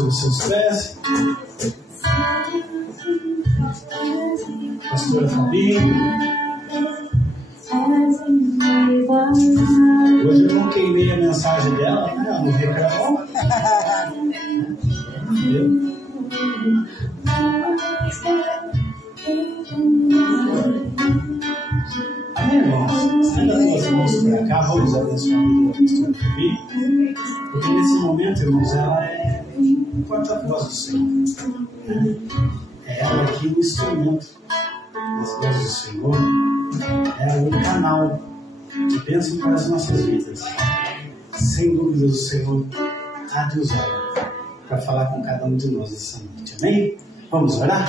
sobre os seus pés. Pastora Fabi. Hoje eu não queimei a mensagem dela, né? Ela não reclamou. Amém, irmãos? Estenda as suas mãos para cá, vamos abençoar a vida da pastora Fabi. Porque nesse momento, irmãos, ela é o porta-voz do Senhor. É ela aqui o instrumento das vozes do Senhor. É o canal de bênção para as nossas vidas. Sem dúvidas, o Senhor há de usar para falar com cada um de nós essa noite. Amém? Vamos orar?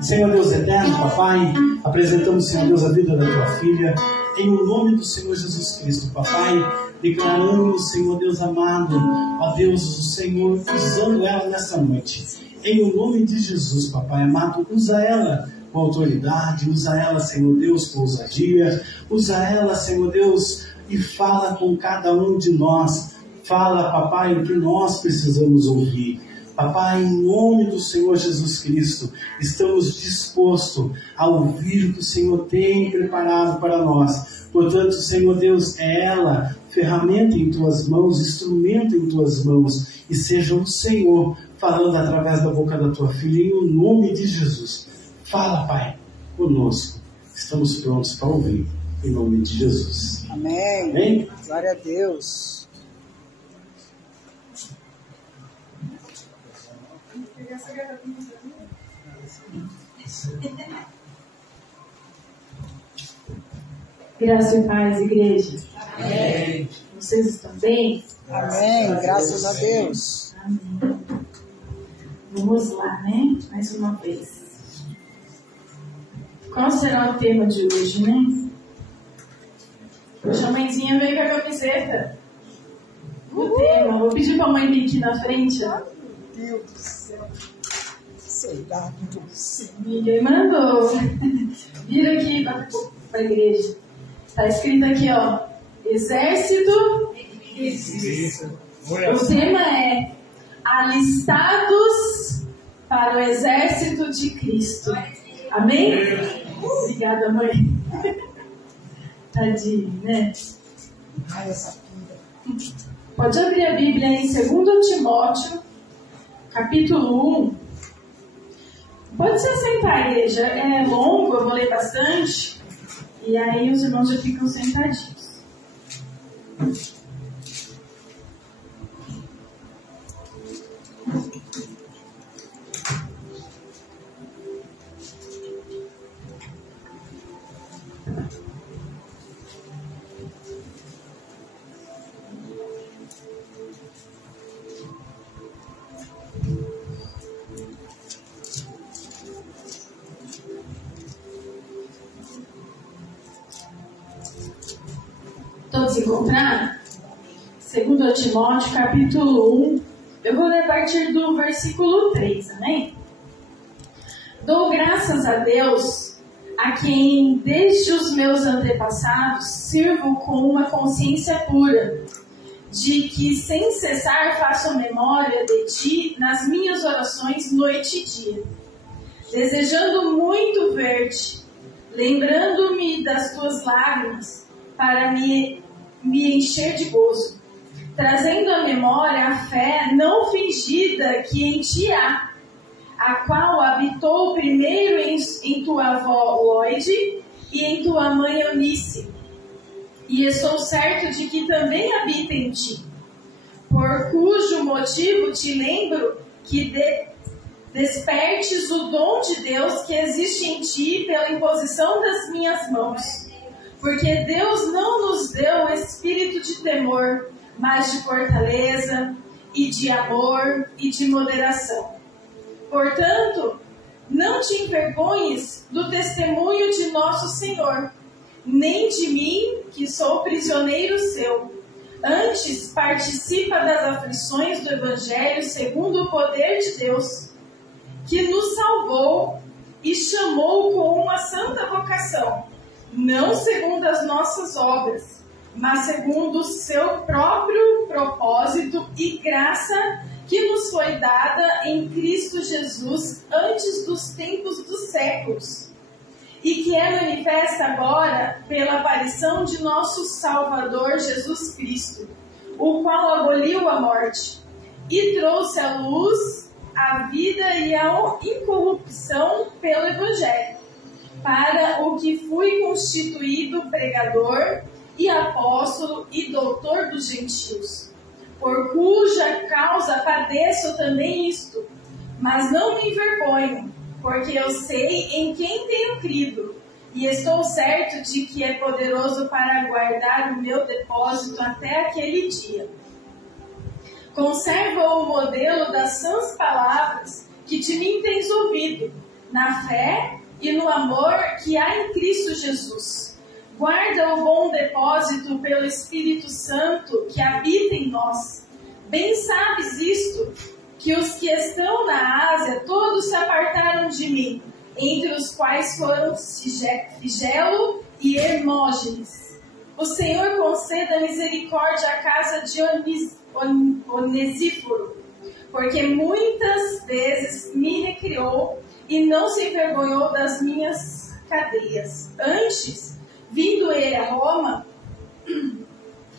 Senhor Deus eterno, papai, apresentamos, Senhor Deus, a vida da tua filha, em o nome do Senhor Jesus Cristo, papai, declaramos, Senhor Deus amado, ó Deus, o Senhor, usando ela nessa noite, em o nome de Jesus, papai amado, usa ela com autoridade, usa ela, Senhor Deus, com ousadia, usa ela, Senhor Deus, e fala com cada um de nós, fala, papai, o que nós precisamos ouvir. Papai, em nome do Senhor Jesus Cristo, estamos dispostos a ouvir o que o Senhor tem preparado para nós. Portanto, Senhor Deus, é ela, ferramenta em tuas mãos, instrumento em tuas mãos, e seja o Senhor falando através da boca da tua filha, em nome de Jesus. Fala, Pai, conosco. Estamos prontos para ouvir, em nome de Jesus. Amém. Amém? Glória a Deus. Graça e paz, igreja. Amém. Vocês estão bem? Amém. Graças a Deus. Amém. Vamos lá, né? Mais uma vez. Qual será o tema de hoje, né? Hoje a mãezinha veio com a camiseta. O tema. Vou pedir para a mãe vir aqui na frente. Ó. Meu Deus do céu. Será que você... Ninguém mandou. Vira aqui para a igreja. Está escrito aqui, ó. Exército. O tema é alistados para o exército de Cristo. Amém? Obrigada, mãe. Tadinho, né? Ai, essa filha. Pode abrir a Bíblia em 2 Timóteo, capítulo 1. Pode se sentar, igreja. É longo, eu vou ler bastante. E aí os irmãos já ficam sentadinhos. Todos encontraram? 2 Timóteo, capítulo 1. Eu vou ler a partir do versículo 3, amém? Dou graças a Deus, a quem desde os meus antepassados sirvo com uma consciência pura, de que sem cessar faço memória de ti nas minhas orações noite e dia, desejando muito ver-te, lembrando-me das tuas lágrimas, para me encher de gozo, trazendo à memória a fé não fingida que em ti há, a qual habitou primeiro em tua avó Loide e em tua mãe Eunice, e estou certo de que também habita em ti, por cujo motivo te lembro que despertes o dom de Deus que existe em ti pela imposição das minhas mãos. Porque Deus não nos deu o espírito de temor, mas de fortaleza e de amor e de moderação. Portanto, não te envergonhes do testemunho de nosso Senhor, nem de mim, que sou prisioneiro seu. Antes, participa das aflições do Evangelho segundo o poder de Deus, que nos salvou e chamou com uma santa vocação, não segundo as nossas obras, mas segundo o seu próprio propósito e graça que nos foi dada em Cristo Jesus antes dos tempos dos séculos, e que é manifesta agora pela aparição de nosso Salvador Jesus Cristo, o qual aboliu a morte e trouxe à luz a vida e a incorrupção pelo Evangelho, para o que fui constituído pregador e apóstolo e doutor dos gentios, por cuja causa padeço também isto, mas não me envergonho, porque eu sei em quem tenho crido, e estou certo de que é poderoso para guardar o meu depósito até aquele dia. Conserva o modelo das sãs palavras que de mim tens ouvido, na fé e no amor que há em Cristo Jesus. Guarda o bom depósito pelo Espírito Santo que habita em nós. Bem sabes isto, que os que estão na Ásia todos se apartaram de mim, entre os quais foram Figelo e Hermógenes. O Senhor conceda misericórdia à casa de Onesíforo, porque muitas vezes me recriou e não se envergonhou das minhas cadeias. Antes, vindo ele a Roma,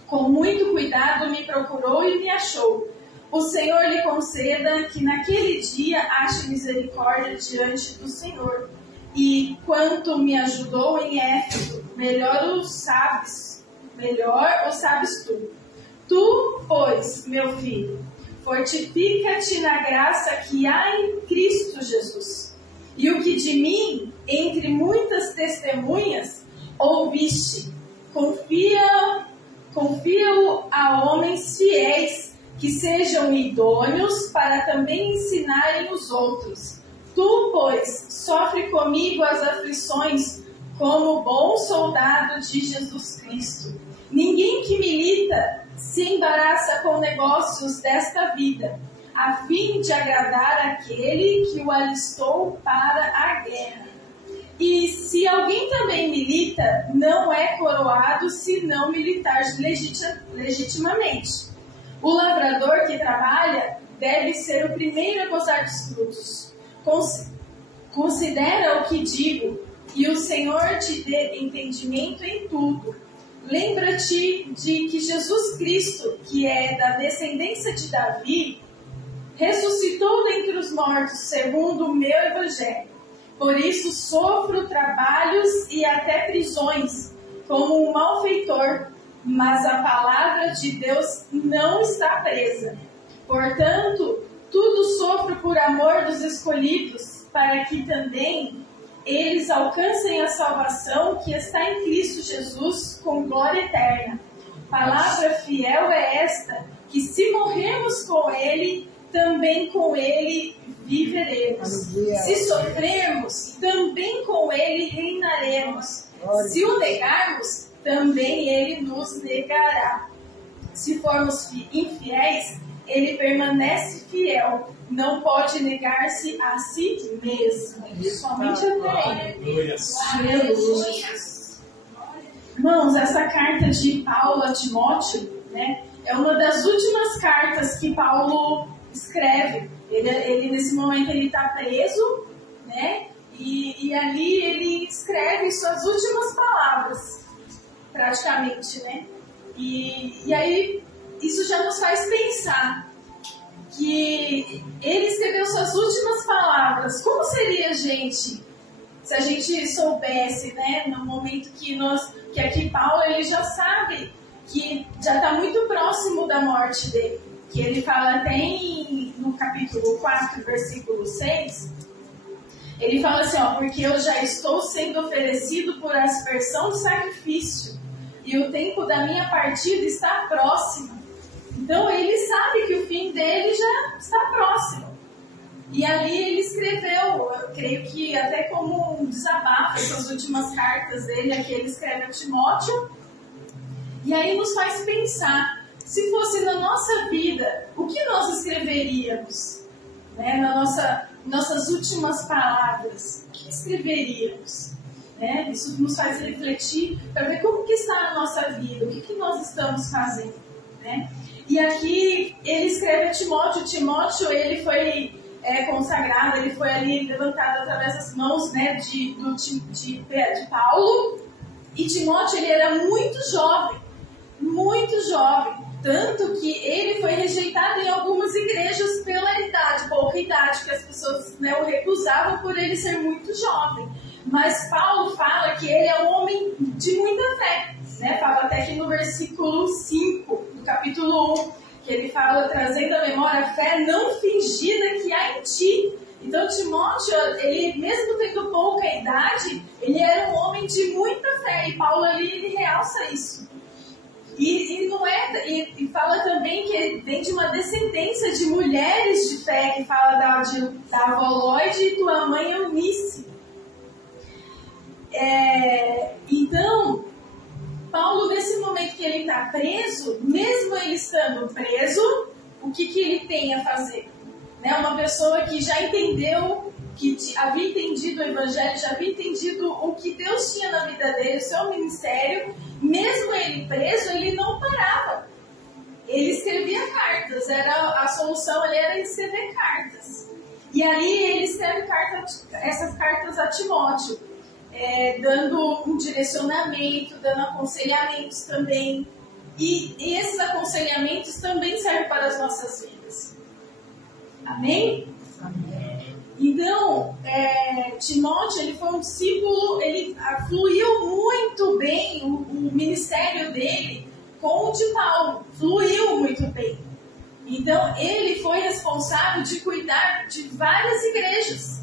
com muito cuidado me procurou e me achou. O Senhor lhe conceda que naquele dia ache misericórdia diante do Senhor. E quanto me ajudou em Éfeso, melhor o sabes tu. Tu, pois, meu filho, fortifica-te na graça que há em Cristo Jesus. E o que de mim, entre muitas testemunhas, ouviste, confia-o a homens fiéis, que sejam idôneos para também ensinarem os outros. Tu, pois, sofre comigo as aflições como bom soldado de Jesus Cristo. Ninguém que milita se embaraça com negócios desta vida, a fim de agradar aquele que o alistou para a guerra. E se alguém também milita, não é coroado se não militar legitimamente. O lavrador que trabalha deve ser o primeiro a gozar dos frutos. Considera o que digo, e o Senhor te dê entendimento em tudo. Lembra-te de que Jesus Cristo, que é da descendência de Davi, ressuscitou dentre os mortos segundo o meu evangelho. Por isso sofro trabalhos e até prisões, como um malfeitor, mas a palavra de Deus não está presa. Portanto, tudo sofro por amor dos escolhidos, para que também eles alcancem a salvação que está em Cristo Jesus com glória eterna. Palavra fiel é esta, que se morrermos com Ele, também com Ele viveremos. Se sofrermos, também com Ele reinaremos. Se o negarmos, também Ele nos negará. Se formos infiéis, Ele permanece fiel. Não pode negar-se a si mesmo. Somente até Ele. Aleluia. Irmãos, essa carta de Paulo a Timóteo, né, é uma das últimas cartas que Paulo escreve. Ele nesse momento ele está preso, né? E ali ele escreve suas últimas palavras, praticamente, né? E aí isso já nos faz pensar que ele escreveu suas últimas palavras. Como seria a gente se a gente soubesse, né? No momento que aqui Paulo ele já sabe que já está muito próximo da morte dele. Que ele fala até no capítulo 4, versículo 6, ele fala assim, porque eu já estou sendo oferecido por aspersão de sacrifício, e o tempo da minha partida está próximo. Então ele sabe que o fim dele já está próximo. E ali ele escreveu, eu creio que até como um desabafo, essas últimas cartas dele, aqui ele escreve a Timóteo, e aí nos faz pensar, se fosse na nossa vida, o que nós escreveríamos? Né? Nossas últimas palavras, o que escreveríamos? né? Isso nos faz refletir para ver como que está a nossa vida, o que nós estamos fazendo, né? E aqui ele escreve a Timóteo. Timóteo, ele foi consagrado, ele foi ali levantado através das mãos, né, de Paulo. E Timóteo, ele era muito jovem, tanto que ele foi rejeitado em algumas igrejas pela idade, pouca idade, que as pessoas, né, o recusavam por ele ser muito jovem. Mas Paulo fala que ele é um homem de muita fé, né? Fala até aqui no versículo 5 do capítulo 1, que ele fala, trazendo à memória a fé não fingida que há em ti. Então Timóteo, ele mesmo tendo pouca idade, ele era um homem de muita fé, e Paulo ali, ele realça isso. E fala também que ele vem de uma descendência de mulheres de fé, que fala da avó Lloyd e tua mãe Eunice. Então, Paulo, nesse momento que ele está preso, mesmo ele estando preso, o que ele tem a fazer? Né? Uma pessoa que já entendeu, que havia entendido o Evangelho, já havia entendido o que Deus tinha na vida dele, o seu ministério, mesmo ele preso, ele não parava. Ele escrevia cartas, a solução ali era escrever cartas. E ali ele escreve essas cartas a Timóteo, dando um direcionamento, dando aconselhamentos também. E esses aconselhamentos também servem para as nossas vidas. Amém? Amém. Então, Timóteo, ele foi um discípulo, ele fluiu muito bem o ministério dele com o de Paulo, fluiu muito bem. Então, ele foi responsável de cuidar de várias igrejas,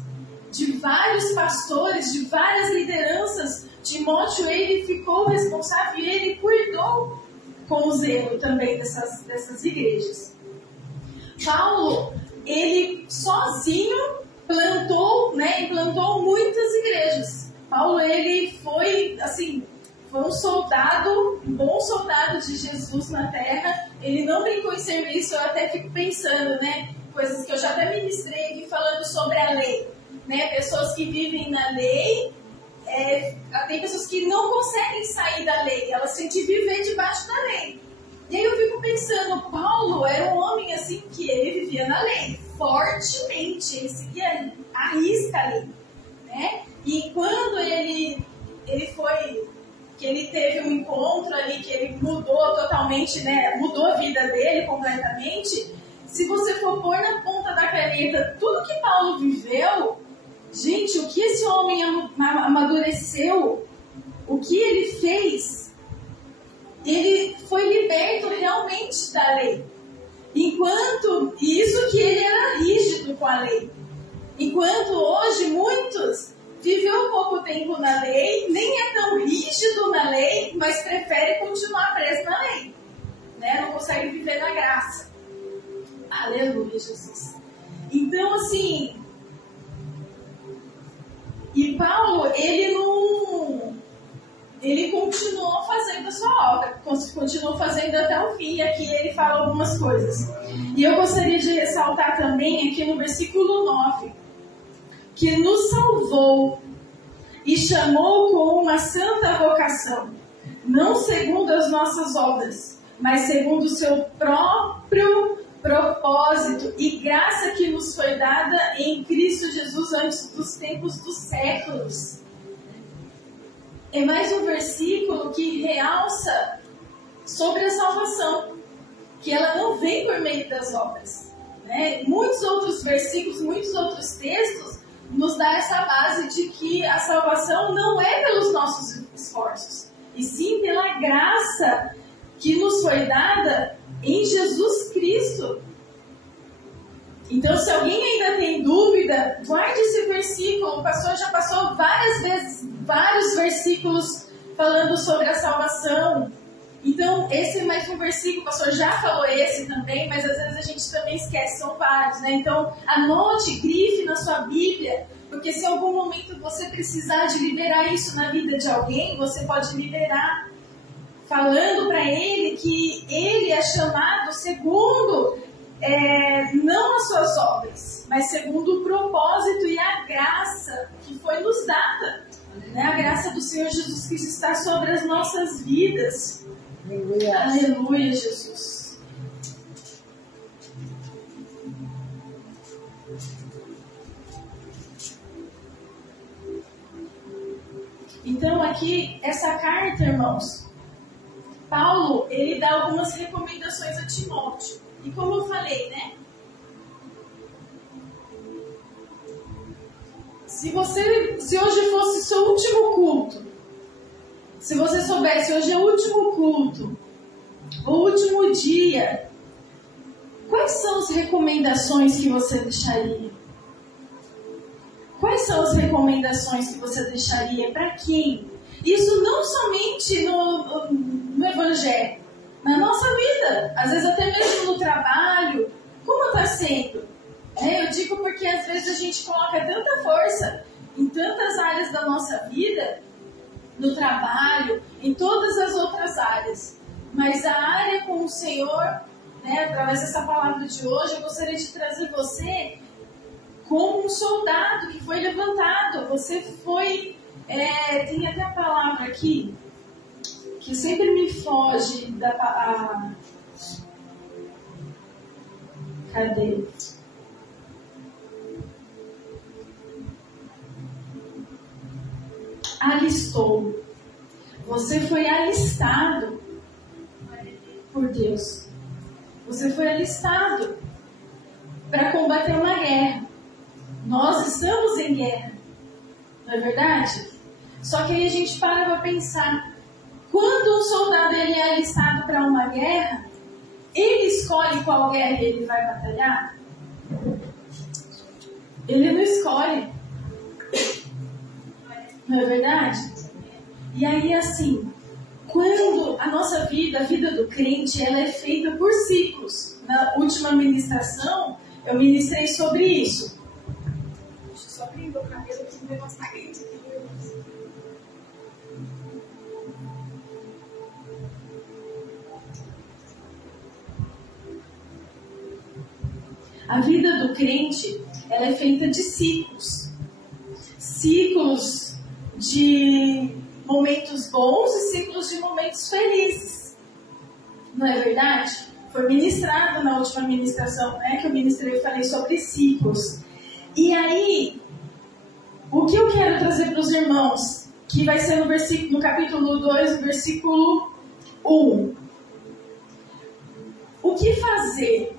de vários pastores, de várias lideranças. Timóteo, ele ficou responsável e ele cuidou com zelo também dessas igrejas. Paulo, ele sozinho implantou muitas igrejas. Paulo, ele foi, assim, um bom soldado de Jesus na terra. Ele não brincou em serviço. Eu até fico pensando, né, coisas que eu já até ministrei aqui falando sobre a lei, né, pessoas que vivem na lei, tem pessoas que não conseguem sair da lei, elas têm que viver debaixo da lei. E aí eu fico pensando, Paulo era um homem assim que ele vivia na lei, fortemente, ele seguia à risca a lei, né? E quando ele teve um encontro ali, que ele mudou totalmente, né? Mudou a vida dele completamente. Se você for pôr na ponta da caneta tudo que Paulo viveu, gente, o que esse homem amadureceu, o que ele fez, ele foi liberto realmente da lei. Isso que ele era rígido com a lei. Enquanto hoje muitos viveu pouco tempo na lei, nem é tão rígido na lei, mas prefere continuar preso na lei, né? Não consegue viver na graça. Aleluia, Jesus. Então, assim, e Paulo, ele continuou fazendo a sua obra, continuou fazendo até o fim, e aqui ele fala algumas coisas. E eu gostaria de ressaltar também aqui no versículo 9, que nos salvou e chamou com uma santa vocação, não segundo as nossas obras, mas segundo o seu próprio propósito e graça que nos foi dada em Cristo Jesus antes dos tempos dos séculos. É mais um versículo que realça sobre a salvação, que ela não vem por meio das obras, né? Muitos outros versículos, muitos outros textos nos dá essa base de que a salvação não é pelos nossos esforços, e sim pela graça que nos foi dada em Jesus Cristo. Então, se alguém ainda tem dúvida, guarde esse versículo. O pastor já passou várias vezes, vários versículos falando sobre a salvação. Então, esse é mais um versículo, o pastor já falou esse também, mas às vezes a gente também esquece, são vários, né? Então, anote, grife na sua Bíblia, porque se em algum momento você precisar de liberar isso na vida de alguém, você pode liberar, falando para ele que ele é chamado segundo, não as suas obras, mas segundo o propósito e a graça que foi nos dada. né? A graça do Senhor Jesus Cristo está sobre as nossas vidas. Aleluia. Aleluia, Jesus. Então aqui, essa carta, irmãos, Paulo, ele dá algumas recomendações a Timóteo. E como eu falei, né? Se hoje fosse seu último culto, se você soubesse, hoje é o último culto, o último dia, quais são as recomendações que você deixaria? Quais são as recomendações que você deixaria? Para quem? Isso não somente no Evangelho, na nossa vida, às vezes até mesmo no trabalho, como está sendo? Eu digo porque às vezes a gente coloca tanta força em tantas áreas da nossa vida, no trabalho, em todas as outras áreas. Mas a área com o Senhor, né, através dessa palavra de hoje, eu gostaria de trazer você como um soldado que foi levantado. Você foi... tem até a palavra aqui, que sempre me foge da... Cadê? Alistou. Você foi alistado por Deus. Você foi alistado para combater uma guerra. Nós estamos em guerra, não é verdade? Só que aí a gente para pensar. Quando um soldado ele é alistado para uma guerra, ele escolhe qual guerra ele vai batalhar? Ele não escolhe. Não é verdade? E aí, assim, quando a nossa vida, a vida do crente, ela é feita por ciclos. Na última ministração, eu ministrei sobre isso. Deixa eu só abrir meu cabelo que o negócio está quente aqui. A vida do crente, ela é feita de ciclos. Ciclos de momentos bons e ciclos de momentos felizes. Não é verdade? Foi ministrado na última ministração, né, que eu ministrei e falei sobre ciclos. E aí, o que eu quero trazer para os irmãos, que vai ser no capítulo 2, versículo 1. O que fazer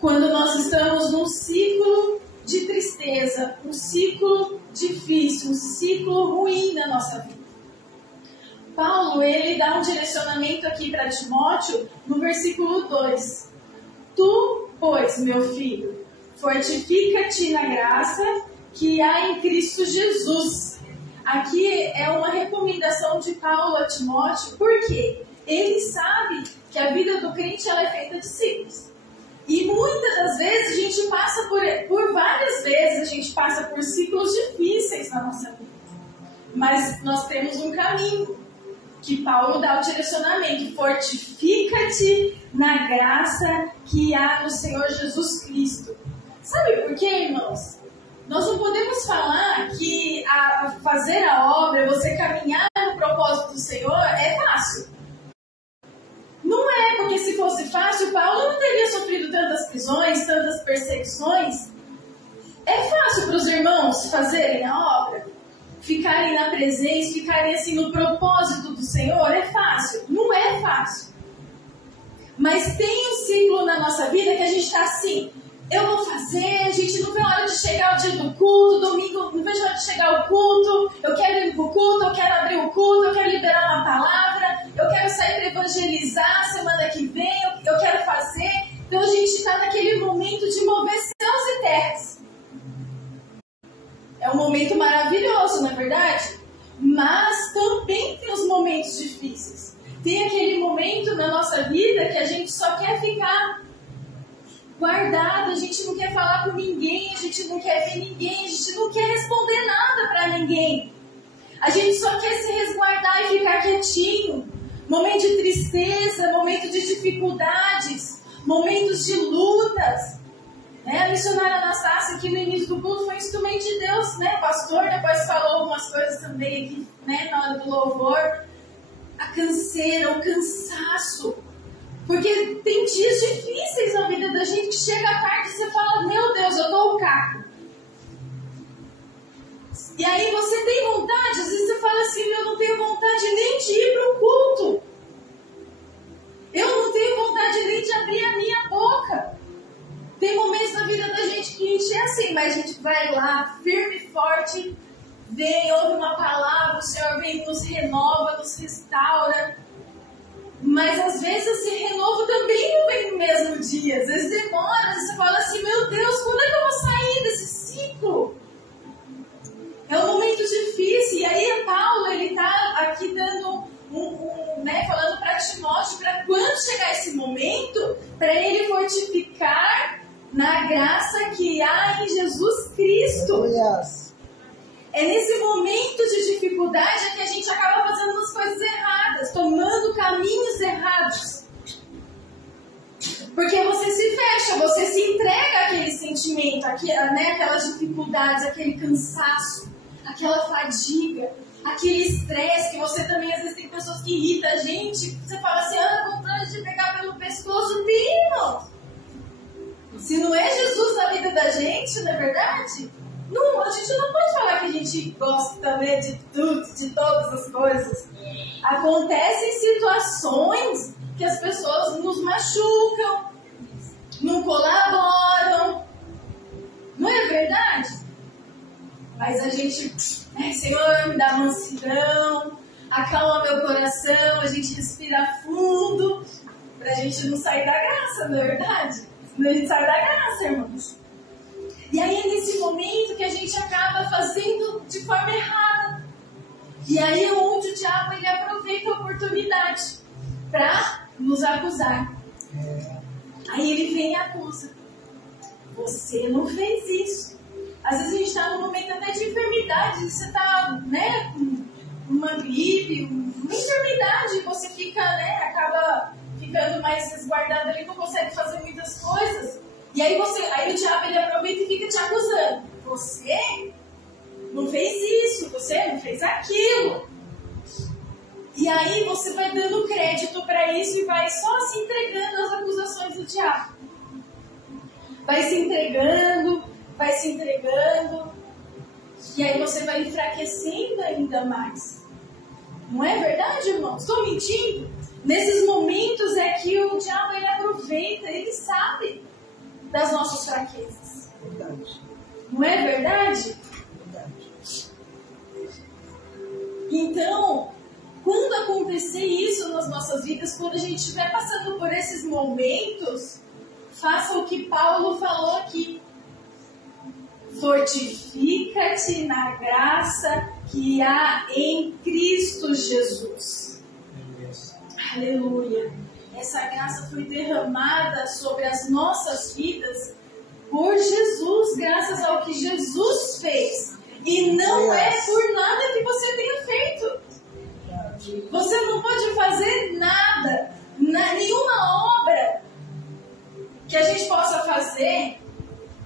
quando nós estamos num ciclo de tristeza, um ciclo difícil, um ciclo ruim na nossa vida? Paulo, ele dá um direcionamento aqui para Timóteo no versículo 2. Tu, pois, meu filho, fortifica-te na graça que há em Cristo Jesus. Aqui é uma recomendação de Paulo a Timóteo, porque ele sabe que a vida do crente ela é feita de ciclos. E muitas das vezes a gente passa por várias vezes, a gente passa por ciclos difíceis na nossa vida. Mas nós temos um caminho que Paulo dá o direcionamento. Fortifica-te na graça que há no Senhor Jesus Cristo. Sabe por quê, irmãos? Nós não podemos falar que fazer a obra, você caminhar no propósito do Senhor é fácil. Não é, porque se fosse fácil, Paulo não teria sofrido tantas prisões, tantas perseguições. É fácil para os irmãos fazerem a obra, ficarem na presença, ficarem assim no propósito do Senhor? É fácil? Não é fácil. Mas tem um ciclo na nossa vida que a gente está assim, eu vou fazer, a gente não vê a hora de chegar o dia do culto, domingo, não vejo a hora de chegar o culto, eu quero ir para o culto, eu quero abrir o culto, eu quero liberar uma palavra, eu quero sair para evangelizar semana que vem, eu quero fazer. Então a gente está naquele momento de mover céus e terras. É um momento maravilhoso, não é verdade? Mas também tem os momentos difíceis. Tem aquele momento na nossa vida que a gente só quer ficar guardado, a gente não quer falar com ninguém, a gente não quer ver ninguém, a gente não quer responder nada para ninguém. A gente só quer se resguardar e ficar quietinho. Momento de tristeza, momento de dificuldades, momentos de lutas. A missionária Anastácia, aqui no início do culto, foi instrumento de Deus, né? O pastor depois falou algumas coisas também aqui, né? Na hora do louvor. A canseira, o cansaço. Porque tem dias difíceis na vida da gente que chega à tarde e você fala, meu Deus, eu tô um caco. E aí você tem vontade, às vezes você fala assim, eu não tenho vontade nem de ir para o culto. Eu não tenho vontade nem de abrir a minha boca. Tem momentos na vida da gente que a gente é assim, mas a gente vai lá, firme e forte, vem, ouve uma palavra, o Senhor vem, nos renova, nos restaura. Mas às vezes esse renovo também não vem no mesmo dia. Às vezes demora, você fala assim, meu Deus, quando é que eu vou sair desse ciclo? É um momento difícil. E aí Paulo, ele está aqui dando falando para Timóteo, para quando chegar esse momento, para ele fortificar na graça que há em Jesus Cristo. Yes. É nesse momento de dificuldade que a gente acaba fazendo as coisas erradas, tomando caminhos errados. Porque você se fecha, você se entrega àquele sentimento, aquelas dificuldades, aquele cansaço, aquela fadiga, aquele estresse, que você também, às vezes, tem pessoas que irritam a gente. Você fala assim, vontade de pegar pelo pescoço, tem, irmão. Se não é Jesus na vida da gente, não é verdade? Não, a gente não pode falar que a gente gosta também de tudo, de todas as coisas. Acontecem situações que as pessoas nos machucam, não colaboram. Não é verdade? Mas a gente, Senhor, me dá mansidão, acalma meu coração, a gente respira fundo, pra gente não sair da graça, não é verdade? Senão a gente sai da graça, irmãos. E aí é nesse momento que a gente acaba fazendo de forma errada. E aí é onde o diabo ele aproveita a oportunidade para nos acusar. Aí ele vem e acusa. Você não fez isso. Às vezes a gente está num momento até de enfermidade. Você está, com uma gripe, uma enfermidade. Você fica, acaba ficando mais resguardado ali, não consegue fazer muitas coisas. E aí o diabo ele aproveita e fica te acusando. Você não fez isso, você não fez aquilo. E aí você vai dando crédito para isso e vai só se entregando às acusações do diabo. Vai se entregando. E aí você vai enfraquecendo ainda mais. Não é verdade, irmão? Estou mentindo? Nesses momentos é que o diabo ele aproveita, ele sabe das nossas fraquezas. Verdade. Não é verdade? Verdade. Então, quando acontecer isso nas nossas vidas, quando a gente estiver passando por esses momentos, faça o que Paulo falou aqui. Fortifica-te na graça que há em Cristo Jesus. Aleluia. Essa graça foi derramada sobre as nossas vidas por Jesus, graças ao que Jesus fez. E não é por nada que você tenha feito. Você não pode fazer nada, nenhuma obra que a gente possa fazer,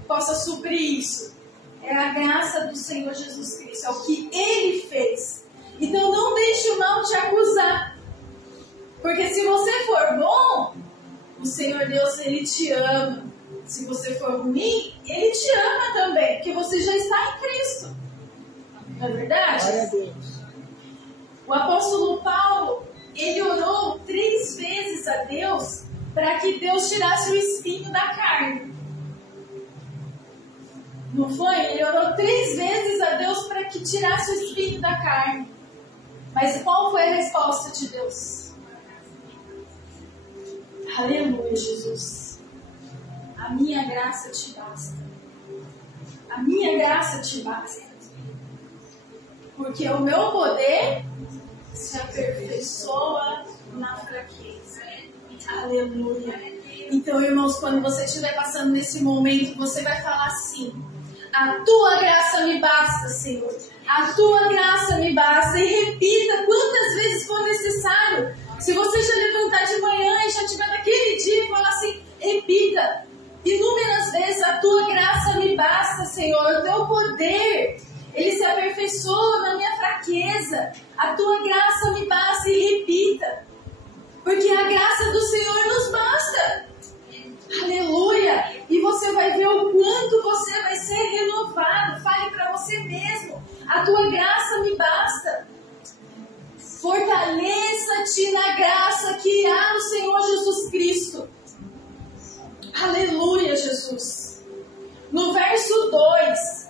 possa suprir isso. É a graça do Senhor Jesus Cristo, é o que Ele fez. Então não deixe o mal te acusar. Porque se você for bom, o Senhor Deus, Ele te ama. Se você for ruim, Ele te ama também, porque você já está em Cristo. Não é verdade? Glória a Deus. O apóstolo Paulo, ele orou 3 vezes a Deus para que Deus tirasse o espinho da carne. Não foi? Ele orou 3 vezes a Deus para que tirasse o espinho da carne. Mas qual foi a resposta de Deus? Aleluia, Jesus. A minha graça te basta. A minha graça te basta. Porque o meu poder se aperfeiçoa na fraqueza. Aleluia. Então, irmãos, quando você estiver passando nesse momento, você vai falar assim: a tua graça me basta, Senhor. A tua graça me basta. E repita quantas vezes for necessário. Se você já levantar de manhã e já estiver naquele dia e falar assim, repita inúmeras vezes: a tua Senhor, o teu poder, ele se aperfeiçoa na minha fraqueza. A tua graça me basta, e repita, porque a graça do Senhor nos basta. Aleluia! E você vai ver o quanto você vai ser renovado. Fale para você mesmo, a tua graça me basta. Fortaleça-te na graça que há no Senhor Jesus Cristo. Aleluia, Jesus. No verso 2,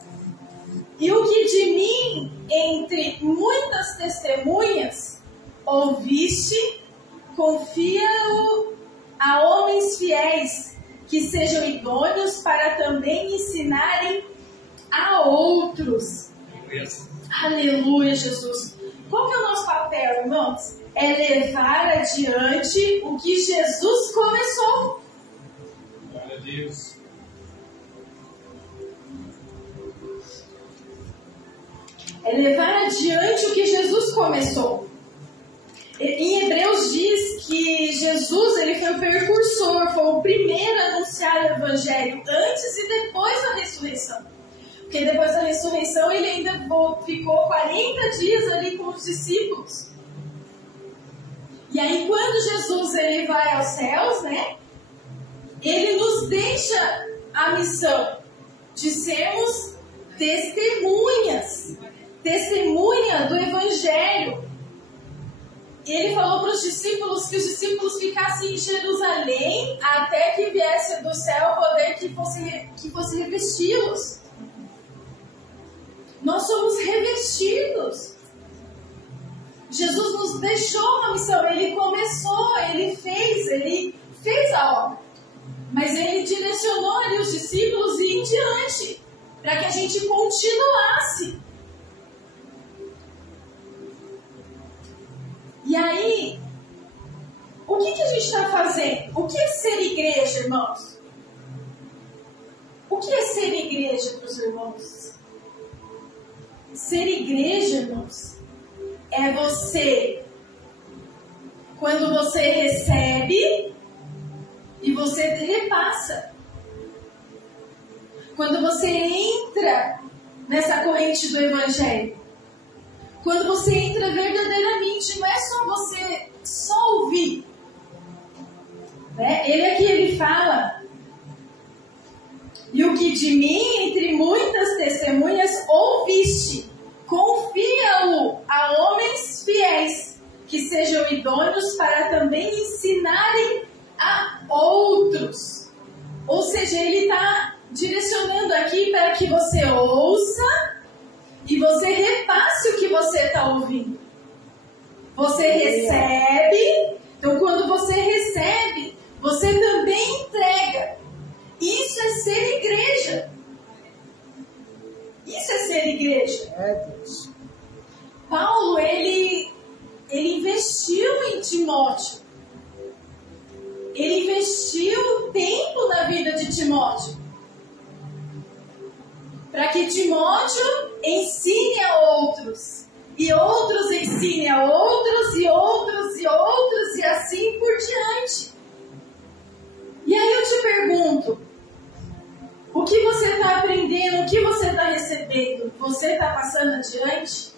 e o que de mim, entre muitas testemunhas, ouviste, confia-o a homens fiéis, que sejam idôneos para também ensinarem a outros. Aleluia, Jesus. Qual que é o nosso papel, irmãos? É levar adiante o que Jesus começou. Glória a Deus. É levar adiante o que Jesus começou. Em Hebreus diz que Jesus, ele foi o precursor, foi o primeiro a anunciar o Evangelho antes e depois da ressurreição. Porque depois da ressurreição ele ainda ficou 40 dias ali com os discípulos. E aí quando Jesus ele vai aos céus, né? Ele nos deixa a missão de sermos testemunha do Evangelho. E ele falou para os discípulos que os discípulos ficassem em Jerusalém até que viesse do céu o poder que fosse revesti-los. Nós somos revestidos. Jesus nos deixou uma missão. Ele começou, ele fez a obra. Mas ele direcionou ali os discípulos e em diante, para que a gente continuasse. E aí, o que a gente está fazendo? O que é ser igreja, irmãos? O que é ser igreja para os irmãos? Ser igreja, irmãos, é você, quando você recebe e você repassa. Quando você entra nessa corrente do Evangelho. Quando você entra verdadeiramente, não é só você ouvir. Né? Ele fala, e o que de mim, entre muitas testemunhas, ouviste, confia-o a homens fiéis, que sejam idôneos para também ensinarem a outros. Ou seja, ele está direcionando aqui para que você ouça e você repasse o que você está ouvindo. Você recebe, então quando você recebe, você também entrega. Isso é ser igreja. Isso é ser igreja. Paulo, ele investiu em Timóteo. Ele investiu tempo na vida de Timóteo. Para que Timóteo ensine a outros. E outros ensinem a outros, e outros, e outros, e assim por diante. E aí eu te pergunto, o que você está aprendendo, o que você está recebendo, você está passando adiante?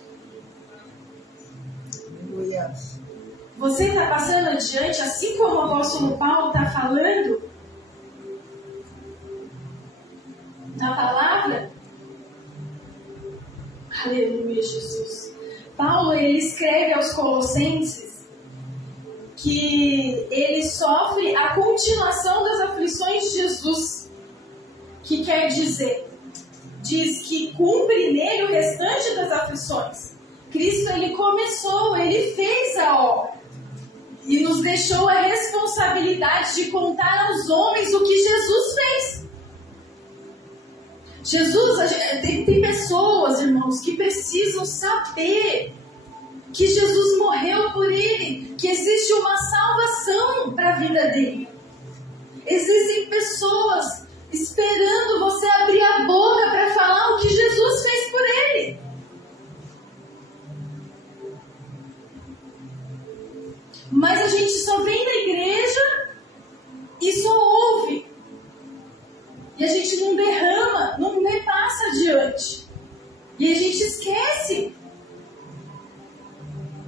Aleluia. Você está passando adiante, assim como o apóstolo Paulo está falando na palavra? Aleluia, Jesus. Paulo, ele escreve aos Colossenses que ele sofre a continuação das aflições de Jesus. Que quer dizer, diz que cumpre nele o restante das aflições. Cristo, ele começou, ele fez a obra. E nos deixou a responsabilidade de contar aos homens o que Jesus fez. Tem pessoas, irmãos, que precisam saber que Jesus morreu por ele, que existe uma salvação para a vida dele. Existem pessoas esperando você abrir a boca para falar o que Jesus fez por ele. Mas a gente só vem na igreja e só ouve. E a gente não derrama, não repassa passa adiante. E a gente esquece.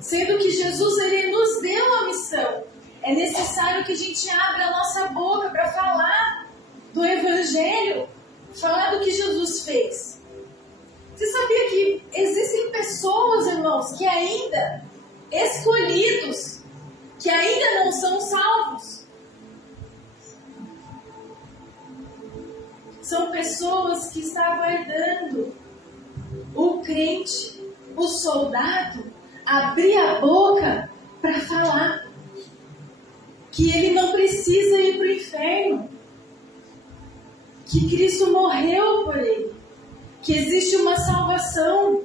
Sendo que Jesus, ele nos deu a missão. É necessário que a gente abra a nossa boca para falar do Evangelho, falar do que Jesus fez. Você sabia que existem pessoas, irmãos, que ainda escolhidos, que ainda não são salvos? São pessoas que estão aguardando o crente, o soldado, abrir a boca para falar que ele não precisa ir para o inferno, que Cristo morreu por ele, que existe uma salvação.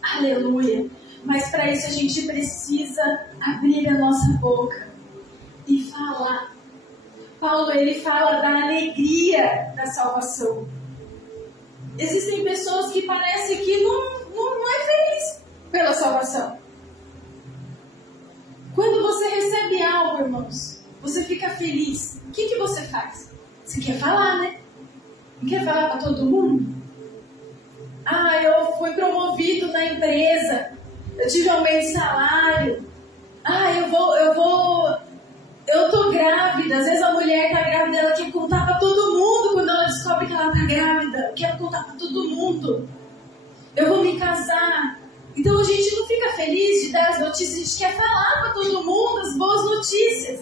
Aleluia! Mas para isso a gente precisa abrir a nossa boca e falar. Paulo, ele fala da alegria da salvação. Existem pessoas que parecem que não é feliz pela salvação. Quando você recebe algo, irmãos, você fica feliz. O que você faz? Você quer falar, né? Não quer falar para todo mundo? Ah, eu fui promovido na empresa. Eu tive aumento de salário. Ah, eu tô grávida. Às vezes a mulher tá grávida, ela quer contar para todo mundo quando ela descobre que ela tá grávida. Quer contar para todo mundo. Eu vou me casar. Então a gente não fica feliz de dar as notícias, a gente quer falar para todo mundo as boas notícias.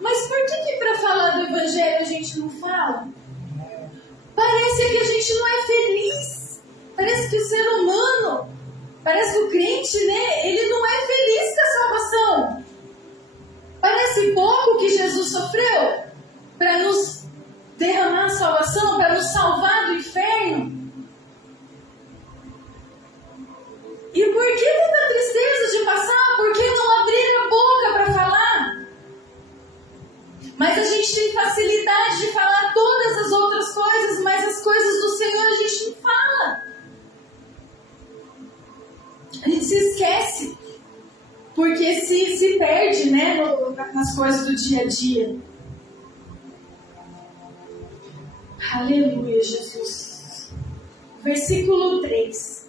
Mas por que para falar do Evangelho a gente não fala? Parece que a gente não é feliz. Parece que o ser humano, parece que o crente, né, ele não é feliz com a salvação. Parece pouco que Jesus sofreu para nos derramar a salvação, para nos salvar do inferno. E por que tanta tristeza de passar? Por que não abrir a boca para falar? Mas a gente tem facilidade de falar todas as outras coisas, mas as coisas do Senhor a gente não fala. A gente se esquece, porque se perde, né, nas coisas do dia a dia. Aleluia, Jesus. Versículo 3.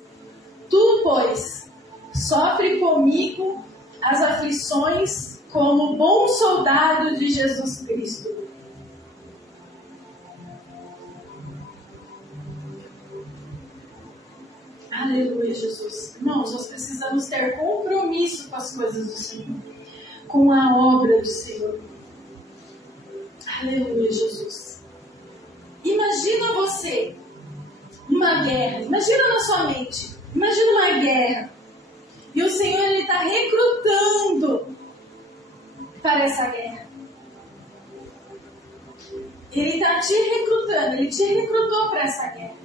Tu, pois, sofre comigo as aflições como bom soldado de Jesus Cristo. Aleluia, Jesus. Irmãos, nós precisamos ter compromisso com as coisas do Senhor, com a obra do Senhor. Aleluia, Jesus. Imagina você, uma guerra, imagina na sua mente, imagina uma guerra, e o Senhor está recrutando para essa guerra. Ele está te recrutando, ele te recrutou para essa guerra.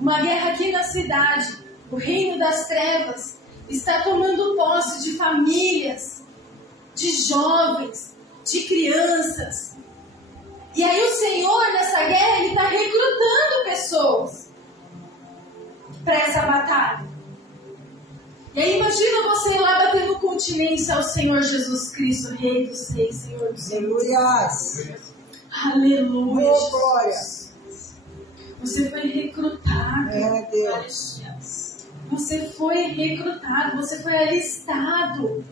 Uma guerra aqui na cidade, o reino das trevas está tomando posse de famílias, de jovens, de crianças. E aí o Senhor nessa guerra, ele está recrutando pessoas para essa batalha. E aí imagina você lá batendo continência ao Senhor Jesus Cristo, Rei dos Reis, Senhor dos Senhores. Aleluia. Oh, glória. Você foi recrutado. É, Deus. Você foi recrutado, você foi alistado.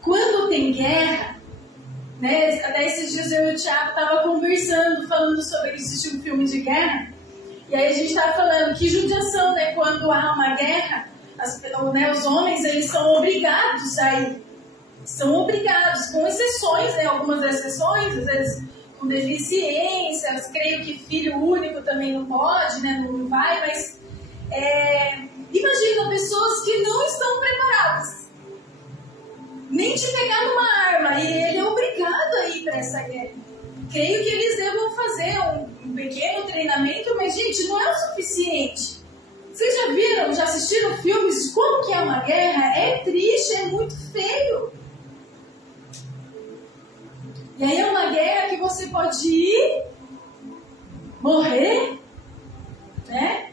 Quando tem guerra, né? Até esses dias eu e o Thiago estavam conversando, falando sobre assistir um filme de guerra. E aí a gente estava falando que judiação, né? Quando há uma guerra, os homens, eles são obrigados a ir. São obrigados, com exceções, né? Algumas exceções, às vezes com deficiências, creio que filho único também não pode, né? Não vai, mas imagina pessoas que não estão preparadas. Nem de pegar numa arma, e ele é obrigado a ir para essa guerra. Creio que eles devam fazer um pequeno treinamento, mas, gente, não é o suficiente. Vocês já viram, já assistiram filmes de como que é uma guerra? É triste, é muito feio. E aí é uma guerra que você pode ir, morrer, né?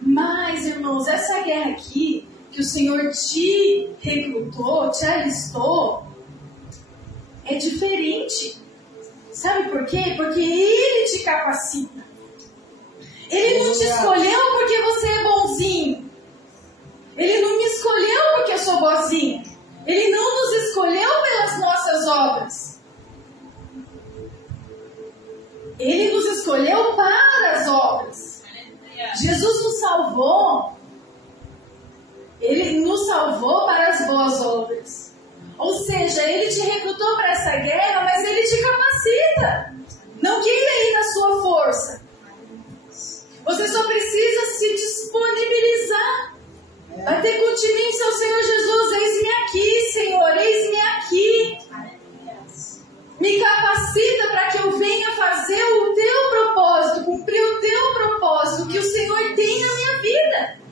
Mas, irmãos, essa guerra aqui, que o Senhor te recrutou, te alistou, é diferente. Sabe por quê? Porque Ele te capacita. Ele não te escolheu porque você é bonzinho. Ele não me escolheu porque eu sou boazinha. Ele não nos escolheu pelas nossas obras. Ele nos escolheu para as obras. Jesus nos salvou. Ele nos salvou para as boas obras. Ou seja, Ele te recrutou para essa guerra, mas Ele te capacita. Não queira ir na sua força. Você só precisa se disponibilizar. Bater continência ao Senhor Jesus. Eis-me aqui, Senhor, eis-me aqui. Me capacita para que eu venha fazer o teu propósito, cumprir o teu propósito, que o Senhor tem na minha vida.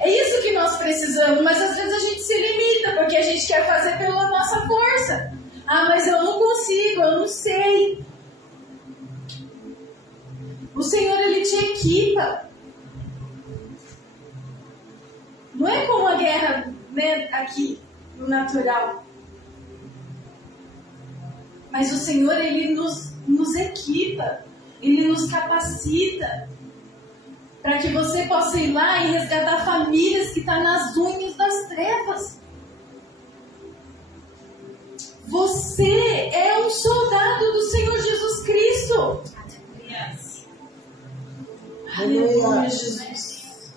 É isso que nós precisamos, mas às vezes a gente se limita, porque a gente quer fazer pela nossa força. Ah, mas eu não consigo, eu não sei. O Senhor, Ele te equipa. Não é como a guerra, né, aqui, no natural. Mas o Senhor, Ele nos equipa. Ele nos capacita. Para que você possa ir lá e resgatar famílias que estão nas unhas das trevas. Você é um soldado do Senhor Jesus Cristo. Aleluia, Jesus.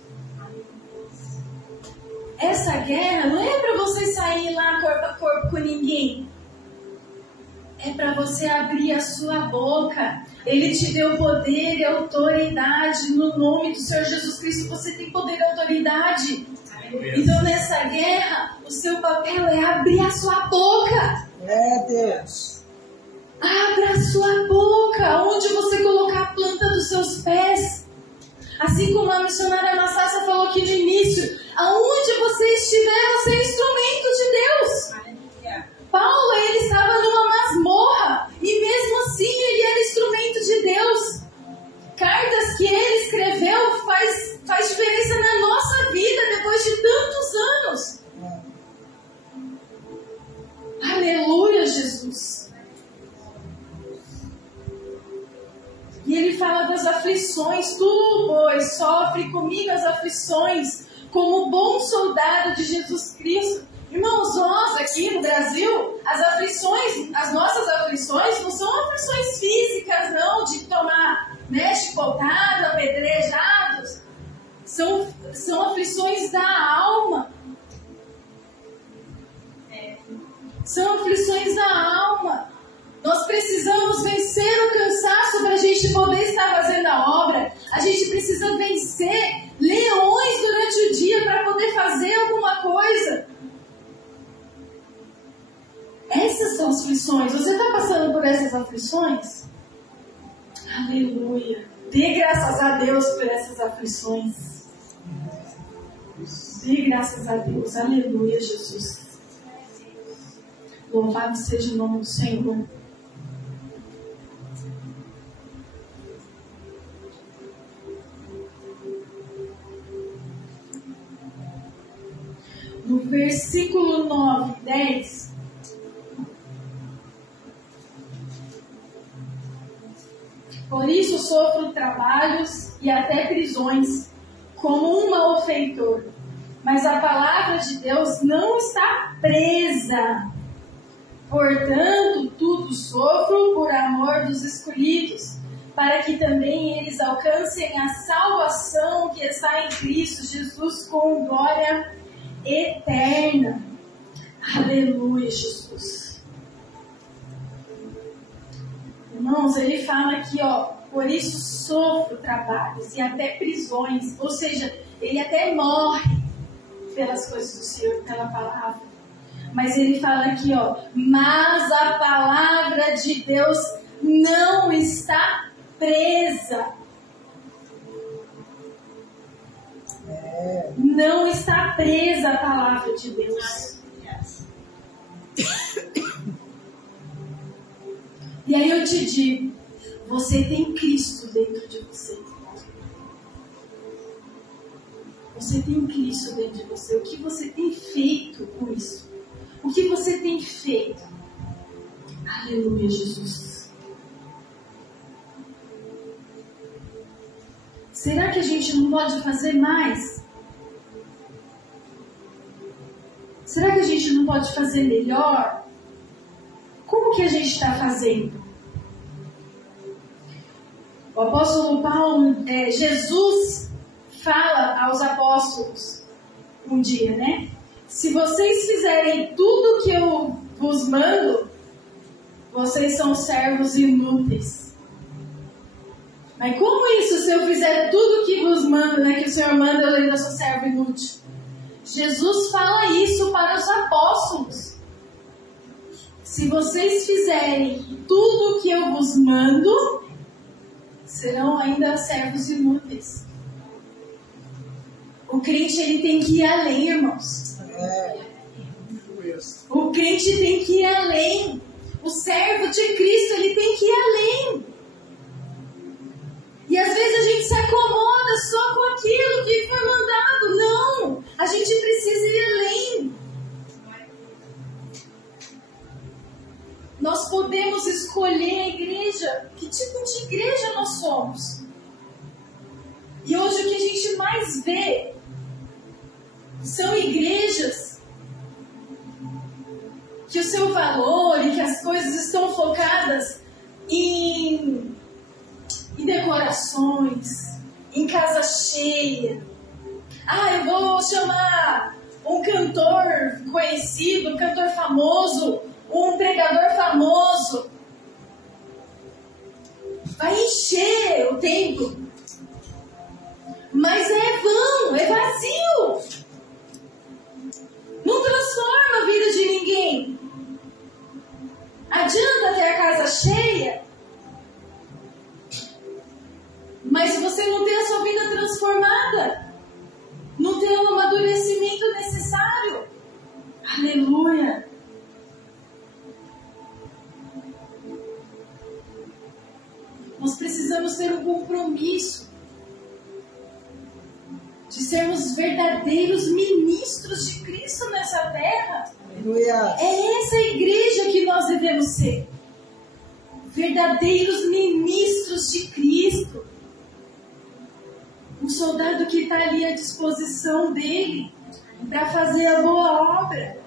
Essa guerra não é para você sair lá corpo a corpo com ninguém. É para você abrir a sua boca. Ele te deu poder e autoridade. No nome do Senhor Jesus Cristo, você tem poder e autoridade. Então, nessa guerra, o seu papel é abrir a sua boca. É, Deus. Abra a sua boca, onde você colocar a planta dos seus pés. Assim como a missionária Anastácia falou aqui no início, aonde você estiver, você é instrumento de Deus. Paulo, ele estava numa masmorra e mesmo assim ele era instrumento de Deus. Cartas que ele escreveu faz diferença na nossa vida depois de tantos anos. Aleluia, Jesus. E ele fala das aflições. Tu, pois, sofre comigo as aflições como bom soldado de Jesus Cristo. Irmãos, nós aqui no Brasil, as nossas aflições não são aflições físicas, não, de tomar, né, chicotados, apedrejados. São aflições da alma. São aflições da alma. Nós precisamos vencer o cansaço para a gente poder estar fazendo a obra. A gente precisa vencer leões durante o dia para poder fazer alguma coisa. Essas são as aflições. Você está passando por essas aflições? Aleluia. Dê graças a Deus por essas aflições. Dê graças a Deus. Aleluia, Jesus. Louvado seja o nome do Senhor. No versículo 9 e 10... Por isso sofro trabalhos e até prisões, como um malfeitor. Mas a palavra de Deus não está presa. Portanto, tudo sofro por amor dos escolhidos, para que também eles alcancem a salvação que está em Cristo Jesus com glória eterna. Aleluia, Jesus. Irmãos, ele fala aqui, por isso sofro trabalhos e até prisões, ou seja, ele até morre pelas coisas do Senhor, pela palavra. Mas ele fala aqui, mas a palavra de Deus não está presa. Não está presa a palavra de Deus. E aí eu te digo, você tem Cristo dentro de você. Você tem Cristo dentro de você. O que você tem feito com isso? O que você tem feito? Aleluia, Jesus. será que a gente não pode fazer mais? Será que a gente não pode fazer melhor? Como que a gente está fazendo? O apóstolo Paulo, Jesus fala aos apóstolos um dia, né? Se vocês fizerem tudo que eu vos mando, vocês são servos inúteis. Mas como isso? Se eu fizer tudo que vos mando, né, que o Senhor manda, eu ainda sou servo inútil. Jesus fala isso para os apóstolos. Se vocês fizerem tudo o que eu vos mando, serão ainda servos inúteis. O crente, ele tem que ir além, irmãos. O crente tem que ir além. O servo de Cristo, ele tem que ir além. E às vezes a gente se acomoda só com aquilo que foi mandado. Não! A gente precisa ir além. Nós podemos escolher a igreja. Que tipo de igreja nós somos? E hoje o que a gente mais vê são igrejas que o seu valor e que as coisas estão focadas em decorações, em casa cheia. Eu vou chamar um cantor conhecido, um cantor famoso, um pregador famoso. Vai encher o templo. Mas é vão, é vazio. Não transforma a vida de ninguém. Adianta ter a casa cheia, mas você não ter a sua vida transformada, não ter o amadurecimento necessário. Aleluia! Nós precisamos ter um compromisso de sermos verdadeiros ministros de Cristo nessa terra. Aleluia. É essa a igreja que nós devemos ser. Verdadeiros ministros de Cristo. Um soldado que está ali à disposição dele para fazer a boa obra.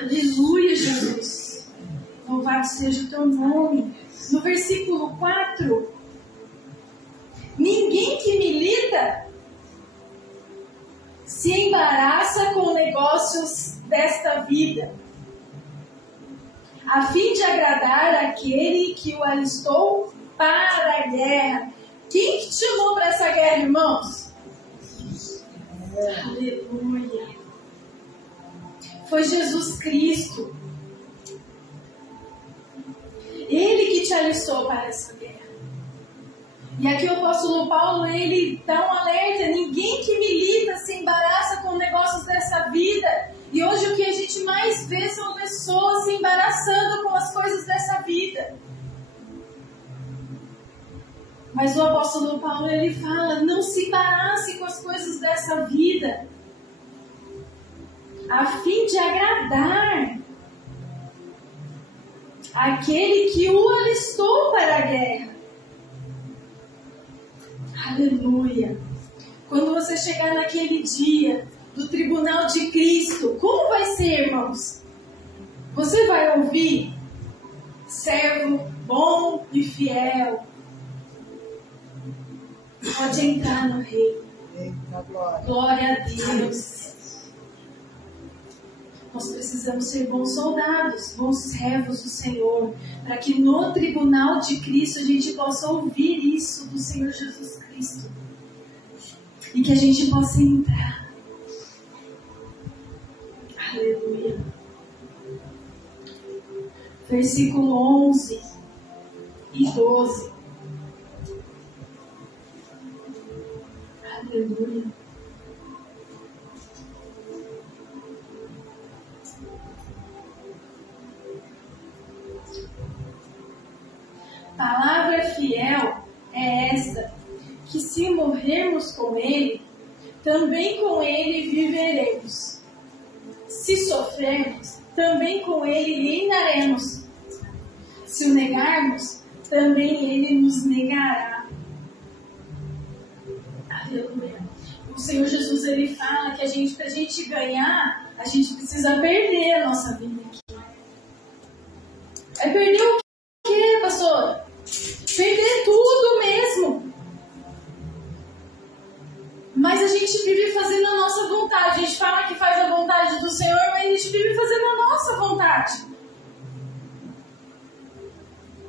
Aleluia, Jesus. Louvado seja o teu nome. No versículo 4, ninguém que milita se embaraça com negócios desta vida, a fim de agradar aquele que o alistou para a guerra. Quem que te chamou para essa guerra, irmãos? Aleluia. Foi Jesus Cristo. Ele que te alistou para essa guerra. E aqui o apóstolo Paulo, ele dá um alerta: ninguém que milita se embaraça com negócios dessa vida. E hoje o que a gente mais vê são pessoas se embaraçando com as coisas dessa vida. Mas o apóstolo Paulo, ele fala: não se embarace com as coisas dessa vida, a fim de agradar aquele que o alistou para a guerra. Aleluia. Quando você chegar naquele dia do tribunal de Cristo, como vai ser, irmãos? Você vai ouvir: servo bom e fiel, pode entrar no reino. Glória a Deus. Nós precisamos ser bons soldados, bons servos do Senhor, para que no tribunal de Cristo a gente possa ouvir isso do Senhor Jesus Cristo. E que a gente possa entrar. Aleluia. Versículo 11 e 12. Aleluia. Palavra fiel é esta, que se morrermos com Ele, também com Ele viveremos. Se sofrermos, também com Ele reinaremos. Se o negarmos, também Ele nos negará. Aleluia. O Senhor Jesus, ele fala que pra gente ganhar, a gente precisa perder a nossa vida aqui. É perder o quê, pastor? Perder tudo mesmo. Mas a gente vive fazendo a nossa vontade. A gente fala que faz a vontade do Senhor, mas a gente vive fazendo a nossa vontade.